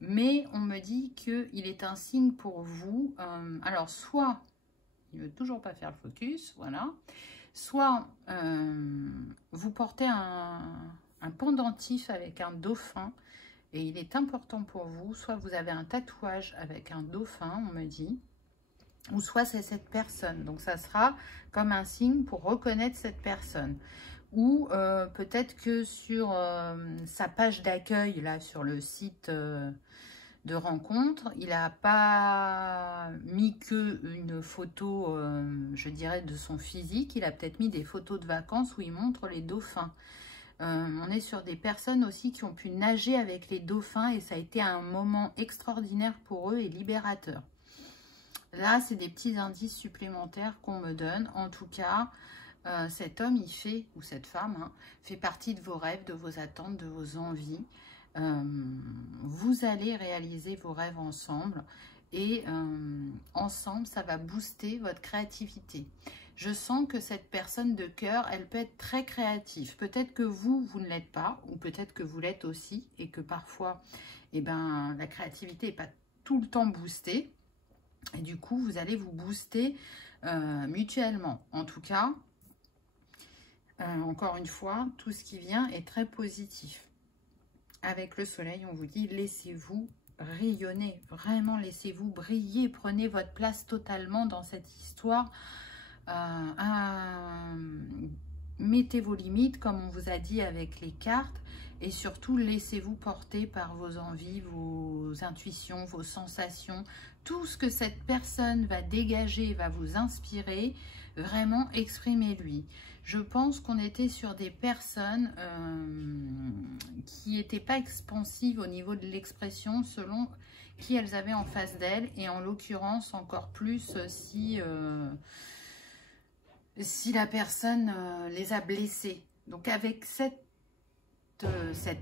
mais on me dit qu'il est un signe pour vous. Alors, soit il ne veut toujours pas faire le focus, voilà, soit vous portez un pendentif avec un dauphin, et il est important pour vous, soit vous avez un tatouage avec un dauphin, on me dit, ou soit c'est cette personne. Donc, ça sera comme un signe pour reconnaître cette personne. Ou peut-être que sur sa page d'accueil, là, sur le site de rencontre, il n'a pas mis qu'une photo, je dirais, de son physique. Il a peut-être mis des photos de vacances où il montre les dauphins. On est sur des personnes aussi qui ont pu nager avec les dauphins et ça a été un moment extraordinaire pour eux et libérateur. Là, c'est des petits indices supplémentaires qu'on me donne. En tout cas, cet homme, il fait, ou cette femme, hein, fait partie de vos rêves, de vos attentes, de vos envies. Vous allez réaliser vos rêves ensemble et ensemble, ça va booster votre créativité. Je sens que cette personne de cœur, elle peut être très créative. Peut-être que vous ne l'êtes pas, ou peut-être que vous l'êtes aussi, et que parfois, eh ben, la créativité n'est pas tout le temps boostée. Et du coup, vous allez vous booster mutuellement. En tout cas, encore une fois, tout ce qui vient est très positif. Avec le soleil, on vous dit, laissez-vous rayonner. Vraiment, laissez-vous briller. Prenez votre place totalement dans cette histoire. Mettez vos limites, comme on vous a dit avec les cartes, et surtout laissez-vous porter par vos envies, vos intuitions, vos sensations, tout ce que cette personne va dégager, va vous inspirer, vraiment exprimez-lui. Je pense qu'on était sur des personnes qui n'étaient pas expansives au niveau de l'expression selon qui elles avaient en face d'elles, et en l'occurrence encore plus si la personne les a blessés. Donc avec cet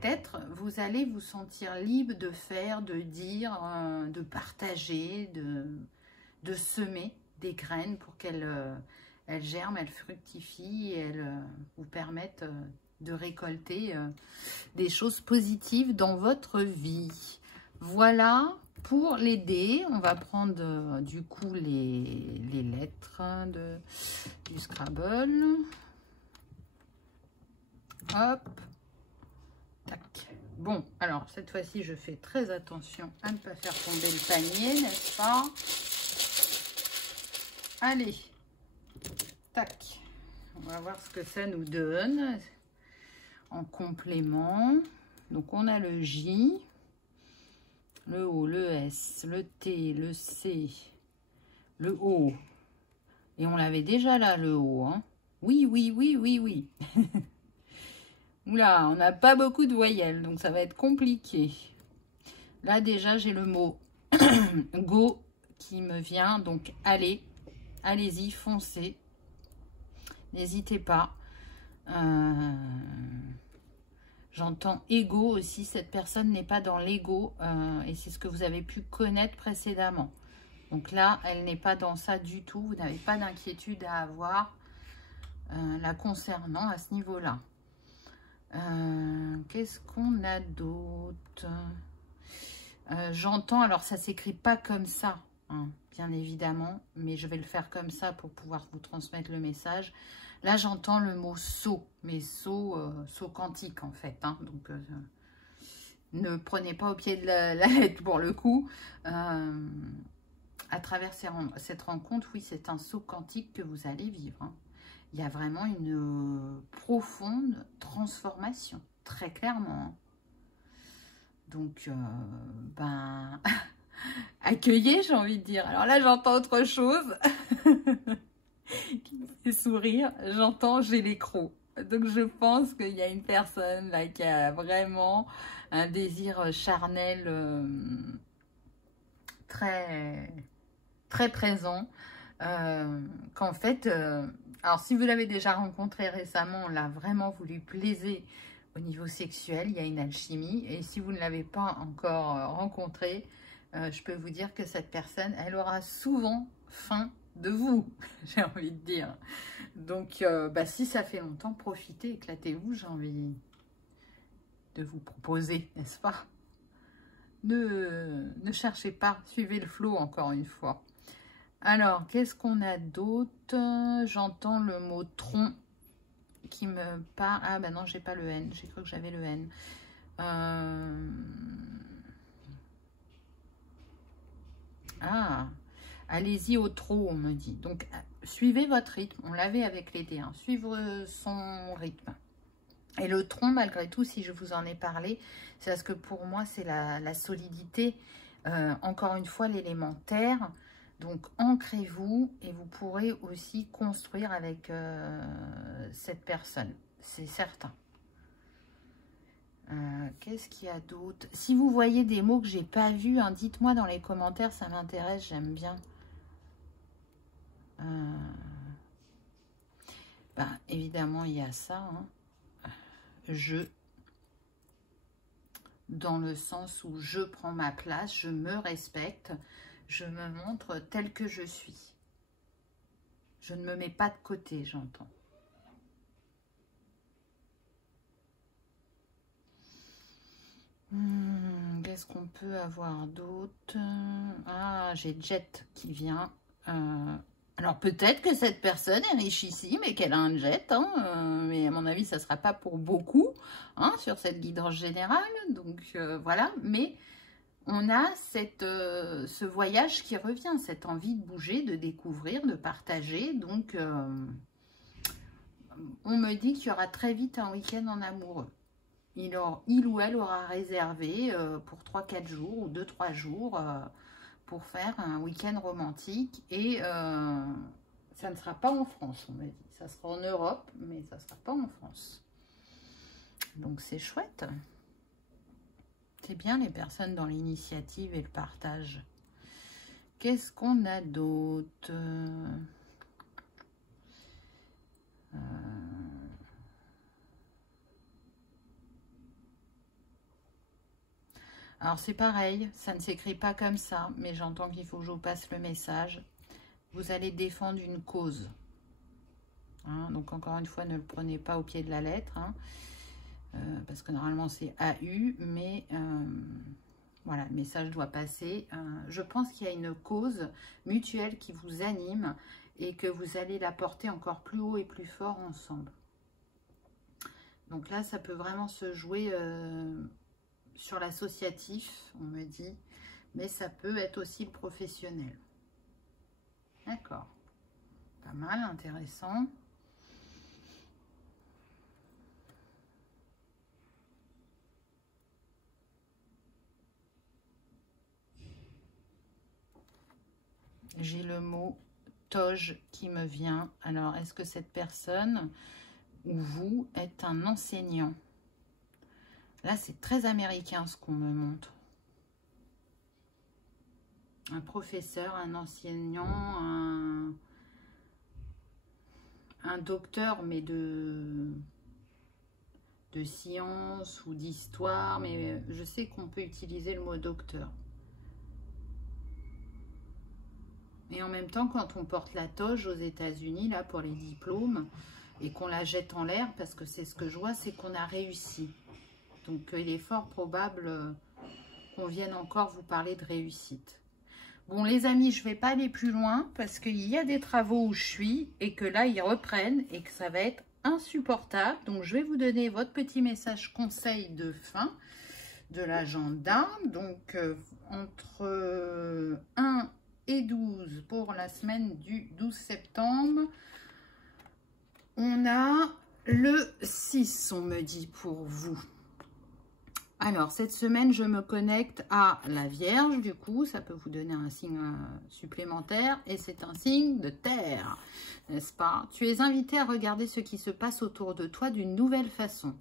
être, vous allez vous sentir libre de faire, de dire, de partager, de semer des graines pour qu'elles germent, elles fructifient et elles vous permettent de récolter des choses positives dans votre vie. Voilà. Pour les dés, on va prendre du coup les lettres du Scrabble. Hop. Tac. Bon, alors cette fois-ci, je fais très attention à ne pas faire tomber le panier, n'est-ce pas? Allez. Tac. On va voir ce que ça nous donne en complément. Donc, on a le J. Le O, le S, le T, le C, le O. Et on l'avait déjà là, le O. Hein. Oui, oui, oui, oui, oui. Oula, on n'a pas beaucoup de voyelles, donc ça va être compliqué. Là, déjà, j'ai le mot go qui me vient. Donc, allez-y, foncez. N'hésitez pas. J'entends ego aussi, cette personne n'est pas dans l'ego et c'est ce que vous avez pu connaître précédemment. Donc là, elle n'est pas dans ça du tout, vous n'avez pas d'inquiétude à avoir la concernant à ce niveau-là. Qu'est-ce qu'on a d'autre? J'entends, alors ça s'écrit pas comme ça, hein, bien évidemment, mais je vais le faire comme ça pour pouvoir vous transmettre le message. Là, j'entends le mot saut, mais saut quantique en fait, hein, donc ne prenez pas au pied de la lettre pour le coup. À travers cette rencontre, oui, c'est un saut quantique que vous allez vivre, hein. Il y a vraiment une profonde transformation, très clairement, hein. Donc, ben, accueillez, j'ai envie de dire. Alors là, j'entends autre chose qui me fait sourire. J'entends j'ai les crocs. Donc, je pense qu'il y a une personne là qui a vraiment un désir charnel très, très présent. Qu'en fait, alors si vous l'avez déjà rencontré récemment, là vraiment vous lui plaisez au niveau sexuel, il y a une alchimie. Et si vous ne l'avez pas encore rencontré, je peux vous dire que cette personne, elle aura souvent faim de vous, j'ai envie de dire. Donc, bah, si ça fait longtemps, profitez, éclatez-vous, j'ai envie de vous proposer, n'est-ce pas? Ne cherchez pas, suivez le flow encore une fois. Alors, qu'est-ce qu'on a d'autre? J'entends le mot tronc qui me parle. Ah, ben non, j'ai pas le N. J'ai cru que j'avais le N. Ah, allez-y au trot, on me dit. Donc, suivez votre rythme. On l'avait avec les D1. Suivre son rythme. Et le tronc, malgré tout, si je vous en ai parlé, c'est parce que pour moi, c'est la solidité. Encore une fois, l'élément terre. Donc, ancrez-vous et vous pourrez aussi construire avec cette personne. C'est certain. Qu'est-ce qu'il y a d'autre? Si vous voyez des mots que j'ai pas vus, hein, dites-moi dans les commentaires, ça m'intéresse, j'aime bien. Ben, évidemment, il y a ça. Hein. Je, dans le sens où je prends ma place, je me respecte, je me montre telle que je suis. Je ne me mets pas de côté, j'entends. Qu'est-ce qu'on peut avoir d'autre? Ah, j'ai Jet qui vient. Alors peut-être que cette personne est richissime et qu'elle a un jet, hein, mais à mon avis, ça ne sera pas pour beaucoup, hein, sur cette guidance générale. Donc voilà, mais on a ce voyage qui revient, cette envie de bouger, de découvrir, de partager. Donc on me dit qu'il y aura très vite un week-end en amoureux. Il ou elle aura réservé pour 3-4 jours ou 2-3 jours pour faire un week-end romantique. Et ça ne sera pas en France, on m'a dit. Ça sera en Europe, mais ça ne sera pas en France. Donc c'est chouette. C'est bien les personnes dans l'initiative et le partage. Qu'est-ce qu'on a d'autre? Alors c'est pareil, ça ne s'écrit pas comme ça, mais j'entends qu'il faut que je vous passe le message. Vous allez défendre une cause. Hein, donc encore une fois, ne le prenez pas au pied de la lettre, hein, parce que normalement c'est AU, mais voilà, le message doit passer. Je pense qu'il y a une cause mutuelle qui vous anime et que vous allez la porter encore plus haut et plus fort ensemble. Donc là, ça peut vraiment se jouer sur l'associatif, on me dit, mais ça peut être aussi le professionnel. D'accord. Pas mal, intéressant. J'ai le mot toge qui me vient. Alors, est-ce que cette personne ou vous êtes un enseignant? Là, c'est très américain ce qu'on me montre. Un professeur, un enseignant, un docteur, mais de science ou d'histoire. Mais je sais qu'on peut utiliser le mot docteur. Et en même temps, quand on porte la toge aux États-Unis, là, pour les diplômes, et qu'on la jette en l'air, parce que c'est ce que je vois, c'est qu'on a réussi. Donc, il est fort probable qu'on vienne encore vous parler de réussite. Bon les amis, je ne vais pas aller plus loin parce qu'il y a des travaux où je suis et que là ils reprennent et que ça va être insupportable. Donc je vais vous donner votre petit message conseil de fin de l'agenda. Donc entre 1 et 12 pour la semaine du 12 septembre. On a le 6, on me dit pour vous. Alors, cette semaine, je me connecte à la Vierge. Du coup, ça peut vous donner un signe supplémentaire. Et c'est un signe de terre, n'est-ce pas? Tu es invité à regarder ce qui se passe autour de toi d'une nouvelle façon.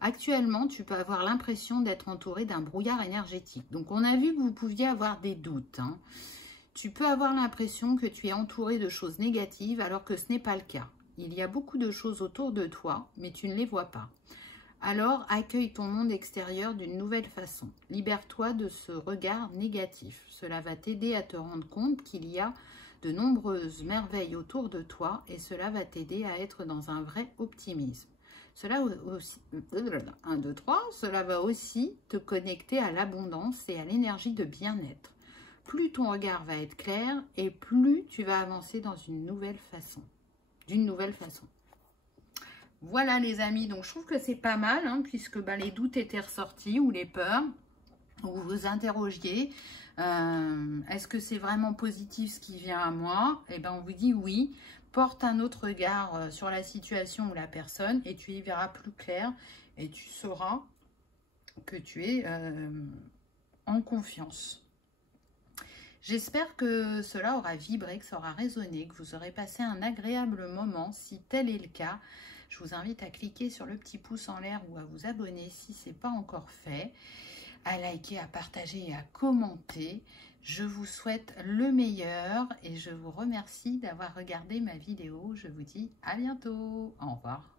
Actuellement, tu peux avoir l'impression d'être entouré d'un brouillard énergétique. Donc, on a vu que vous pouviez avoir des doutes. Hein. Tu peux avoir l'impression que tu es entouré de choses négatives alors que ce n'est pas le cas. Il y a beaucoup de choses autour de toi, mais tu ne les vois pas. Alors, accueille ton monde extérieur d'une nouvelle façon. Libère-toi de ce regard négatif. Cela va t'aider à te rendre compte qu'il y a de nombreuses merveilles autour de toi et cela va t'aider à être dans un vrai optimisme. Cela aussi, 1, 2, 3, cela va aussi te connecter à l'abondance et à l'énergie de bien-être. Plus ton regard va être clair et plus tu vas avancer dans une nouvelle façon. Voilà les amis, donc je trouve que c'est pas mal, hein, puisque les doutes étaient ressortis ou les peurs, où vous vous interrogiez, est-ce que c'est vraiment positif ce qui vient à moi? Et bien on vous dit oui, porte un autre regard sur la situation ou la personne et tu y verras plus clair et tu sauras que tu es en confiance. J'espère que cela aura vibré, que ça aura résonné, que vous aurez passé un agréable moment. Si tel est le cas, je vous invite à cliquer sur le petit pouce en l'air ou à vous abonner si ce n'est pas encore fait, à liker, à partager et à commenter. Je vous souhaite le meilleur et je vous remercie d'avoir regardé ma vidéo. Je vous dis à bientôt. Au revoir.